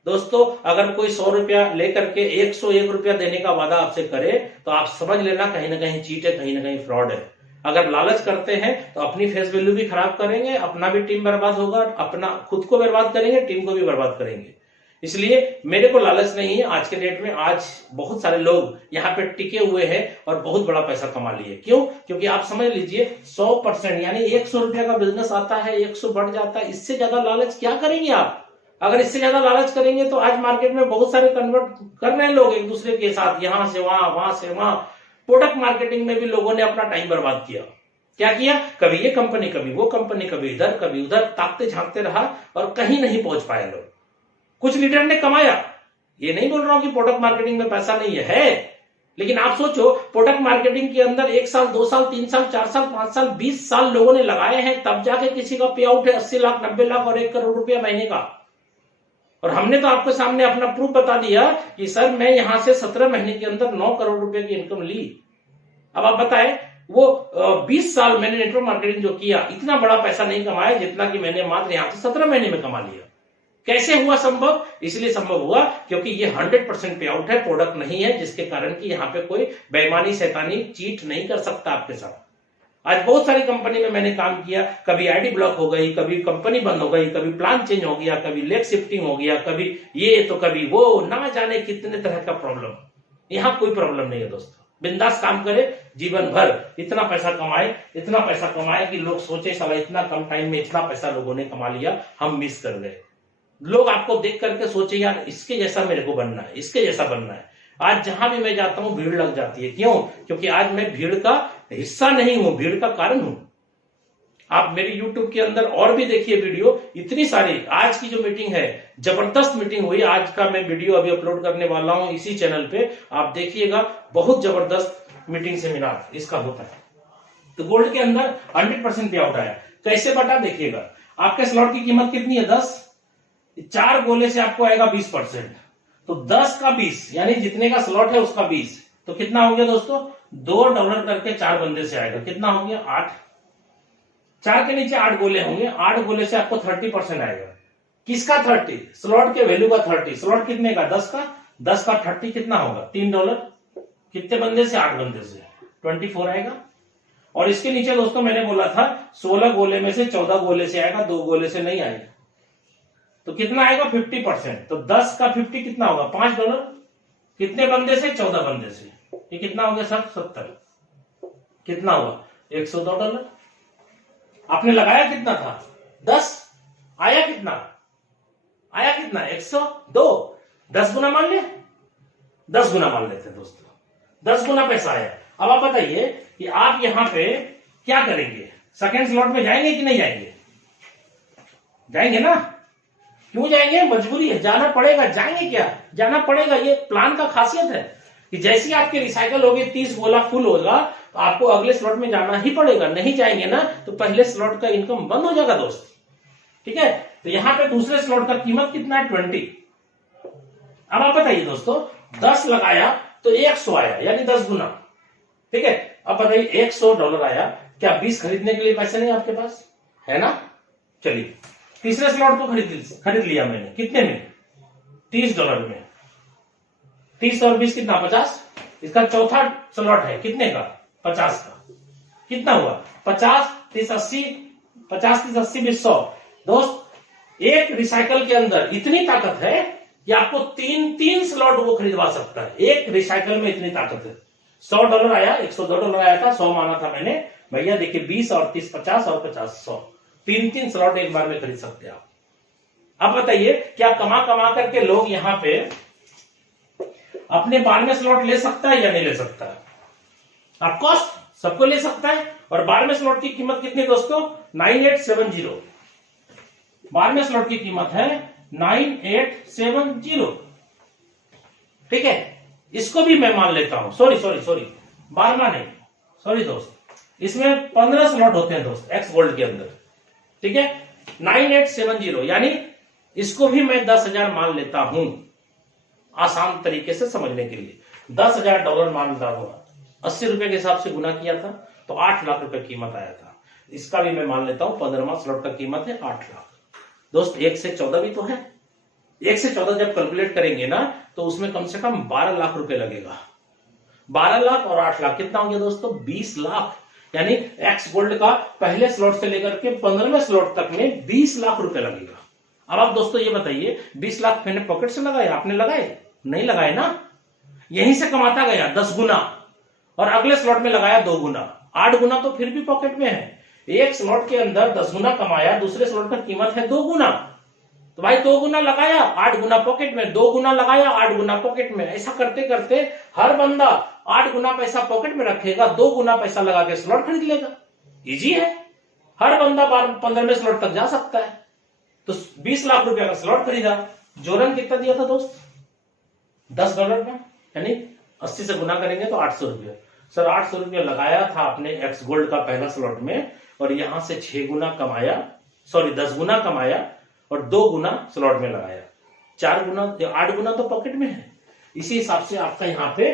दोस्तों अगर कोई 100 रुपया लेकर के 101 रुपया देने का वादा आपसे करे तो आप समझ लेना कहीं ना कहीं चीट है, कहीं ना कहीं फ्रॉड है। अगर लालच करते हैं तो अपनी फेस वैल्यू भी खराब करेंगे, अपना भी टीम बर्बाद होगा, अपना खुद को बर्बाद करेंगे, टीम को भी बर्बाद करेंगे। इसलिए मेरे को लालच नहीं है। आज के डेट में आज बहुत सारे लोग यहाँ पे टिके हुए हैं और बहुत बड़ा पैसा कमा लिए। क्यों, क्योंकि आप समझ लीजिए 100% यानी 100 रुपया का बिजनेस आता है, 100 बढ़ जाता है, इससे ज्यादा लालच क्या करेंगे आप। अगर इससे ज्यादा लालच करेंगे तो आज मार्केट में बहुत सारे कन्वर्ट कर रहे हैं लोग एक दूसरे के साथ, यहां से वहां से वहां। प्रोडक्ट मार्केटिंग में भी लोगों ने अपना टाइम बर्बाद किया। क्या किया, कभी ये कंपनी, कभी वो कंपनी, कभी इधर कभी उधर, ताकते झांकते रहा और कहीं नहीं पहुंच पाए लोग। कुछ लीडर ने कमाया, ये नहीं बोल रहा हूं कि प्रोडक्ट मार्केटिंग में पैसा नहीं है, लेकिन आप सोचो प्रोडक्ट मार्केटिंग के अंदर 1 साल 2 साल 3 साल 4 साल 5 साल 20 साल लोगों ने लगाए हैं, तब जाके किसी का पे आउट है 80 लाख 90 लाख और 1 करोड़ रुपया महीने का। और हमने तो आपके सामने अपना प्रूफ बता दिया कि सर मैं यहां से 17 महीने के अंदर 9 करोड़ रुपए की इनकम ली। अब आप बताएं, वो 20 साल मैंने नेटवर्क मार्केटिंग जो किया, इतना बड़ा पैसा नहीं कमाया जितना कि मैंने मात्र यहां से 17 महीने में कमा लिया। कैसे हुआ संभव? इसलिए संभव हुआ क्योंकि ये 100% पे आउट है, प्रोडक्ट नहीं है, जिसके कारण कि यहाँ पे कोई बेईमानी शैतानी चीट नहीं कर सकता आपके साथ। आज बहुत सारी कंपनी में मैंने काम किया, कभी आईडी ब्लॉक हो गई, कभी कंपनी बंद हो गई, कभी प्लान चेंज हो गया, कभी लेग शिफ्टिंग हो गया, कभी ये तो कभी वो, ना जाने कितने तरह का प्रॉब्लम। यहां कोई प्रॉब्लम नहीं है दोस्तों, बिंदास काम करे जीवन भर, इतना पैसा कमाए कि लोग सोचे साला इतना कम टाइम में इतना पैसा लोगों ने कमा लिया, हम मिस कर गए। लोग आपको देख करके सोचे यार इसके जैसा मेरे को बनना है, इसके जैसा बनना है। आज जहां भी मैं जाता हूं भीड़ लग जाती है। क्यों? क्योंकि आज मैं भीड़ का हिस्सा नहीं हूं, भीड़ का कारण हूं। आप मेरी YouTube के अंदर और भी देखिए वीडियो, इतनी सारी। आज की जो मीटिंग है, जबरदस्त मीटिंग हुई। आज का मैं वीडियो अभी अपलोड करने वाला हूं इसी चैनल पे, आप देखिएगा। बहुत जबरदस्त मीटिंग सेमिनार इसका होता है। तो गोल्ड के अंदर 100% पे आउट आया। कैसे बटा देखिएगा। आपके स्लॉट की कीमत कितनी है? 10। 4 गोले से आपको आएगा 20%। तो 10 का 20 यानी जितने का स्लॉट है उसका 20, तो कितना हो गया दोस्तों? $2 करके 4 बंदे से आएगा। कितना हो गया? 8। 4 के नीचे 8 गोले होंगे, 8 गोले से आपको 30% आएगा। किसका 30? स्लॉट के वैल्यू का 30। स्लॉट कितने का? 10 का। 10 का 30 कितना होगा? $3। कितने बंदे से? 8 बंदे से 24 आएगा। और इसके नीचे दोस्तों मैंने बोला था 16 गोले में से 14 गोले से आएगा, 2 गोले से नहीं आएगा। तो कितना आएगा? 50%। तो 10 का 50 कितना होगा? $5। कितने बंदे से? 14 बंदे से। ये कितना हो गया सर? 70। कितना हुआ? $102। आपने लगाया कितना था? 10। आया कितना? 102। 10 गुना मान ले, 10 गुना मान लेते हैं दोस्तों, 10 गुना पैसा आया। अब आप बताइए कि आप यहां पे क्या करेंगे? सेकेंड स्लॉट में जाएंगे कि नहीं जाएंगे? जाएंगे ना। क्यों जाएंगे? मजबूरी है, जाना पड़ेगा। जाएंगे क्या? जाना पड़ेगा। ये प्लान का खासियत है कि जैसे ही आपके रिसाइकल होगी, 30 गोला फुल होगा, तो आपको अगले स्लॉट में जाना ही पड़ेगा। नहीं जाएंगे ना तो पहले स्लॉट का इनकम बंद हो जाएगा दोस्त। ठीक है। तो यहां पे दूसरे स्लॉट का कीमत कितना है? 20। अब आप बताइए दोस्तों, 10 लगाया तो 100 आया, यानी 10 गुना। ठीक है। अब बताइए $100 आया, क्या 20 खरीदने के लिए पैसे नहीं आपके पास? है ना। चलिए, तीसरे स्लॉट को खरीद लिया मैंने। कितने में? $30 में। 30 और 20 कितना? 50। इसका चौथा स्लॉट है, कितने का? 50 का। कितना हुआ? 50 30 80, 50 30 80 20 100। दोस्त, एक रिसाइकल के अंदर इतनी ताकत है कि आपको 3 स्लॉट वो खरीदवा सकता है। एक रिसाइकल में इतनी ताकत है। $100 आया, $102 आया था, 100 माना था मैंने। भैया देखिए, 20 और 30 50 और 50 100, 3 स्लॉट एक बार में खरीद सकते हैं आप। अब बताइए, क्या कमा कमा करके लोग यहां पे अपने 12वें स्लॉट ले सकता है या नहीं ले सकता है? ऑफकोर्स सबको ले सकता है। और 12वें स्लॉट की कीमत कितनी दोस्तों? 9870। 12वें स्लॉट की कीमत है 9870। ठीक है। इसको भी मैं मान लेता हूं। सॉरी 12वां नहीं, सॉरी दोस्त, इसमें 15 स्लॉट होते हैं दोस्त एक्स गोल्ड के अंदर। ठीक है। 9870 यानी इसको भी मैं 10,000 मान लेता हूं, आसान तरीके से समझने के लिए। $10,000 मान लेता हूं, 80 रुपए के हिसाब से गुना किया था तो 8 लाख रुपए कीमत आया था। इसका भी मैं मान लेता हूं 15वां स्लॉट का कीमत है 8 लाख। दोस्त 1 से 14 भी तो है। 1 से 14 जब कैलकुलेट करेंगे ना तो उसमें कम से कम 12 लाख रुपए लगेगा। 12 लाख और 8 लाख कितना हो गया दोस्तों? 20 लाख। यानी एक्स गोल्ड का पहले स्लॉट से लेकर के 15वें स्लॉट तक में 20 लाख रुपए लगेगा। अब आप दोस्तों ये बताइए, 20 लाख मैंने पॉकेट से लगाए, आपने लगाए? नहीं लगाए ना। यहीं से कमाता गया 10 गुना और अगले स्लॉट में लगाया 2 गुना, 8 गुना तो फिर भी पॉकेट में है। एक स्लॉट के अंदर 10 गुना कमाया, दूसरे स्लॉट का कीमत है 2 गुना। तो भाई 2 गुना लगाया 8 गुना पॉकेट में, 2 गुना लगाया 8 गुना पॉकेट में। ऐसा करते करते हर बंदा 8 गुना पैसा पॉकेट में रखेगा, 2 गुना पैसा लगा के स्लॉट खरीद लेगा। इजी है, हर बंदा 15वें स्लॉट तक जा सकता है। तो 20 लाख रुपया का स्लॉट खरीदा। जोरन कितना दिया था दोस्त? $10 में, यानी 80 से गुना करेंगे तो 800 रुपया। सर 800 रुपया लगाया था आपने एक्स गोल्ड का पहला स्लॉट में, और यहां से 6 गुना कमाया, सॉरी 10 गुना कमाया और 2 गुना स्लॉट में लगाया, 4 गुना 8 गुना तो पॉकेट में है। इसी हिसाब से आपका यहाँ पे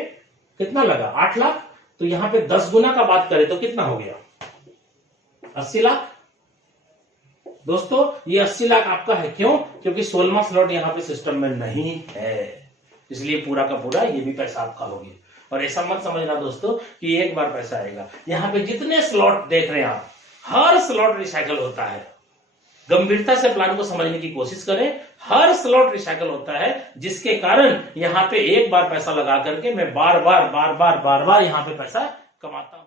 कितना लगा? 8 लाख। तो यहाँ पे 10 गुना का बात करें तो कितना हो गया? 80 लाख। दोस्तों ये 80 लाख आपका है, क्यों? क्योंकि 16वां स्लॉट यहाँ पे सिस्टम में नहीं है, इसलिए पूरा का पूरा ये भी पैसा आपका हो गया। और ऐसा मत समझना दोस्तों कि एक बार पैसा आएगा। यहाँ पे जितने स्लॉट देख रहे हैं आप, हर स्लॉट रिसाइकल होता है। गंभीरता से प्लान को समझने की कोशिश करें। हर स्लॉट रिसाइकल होता है, जिसके कारण यहाँ पे एक बार पैसा लगा करके मैं बार बार यहाँ पे पैसा कमाता हूं।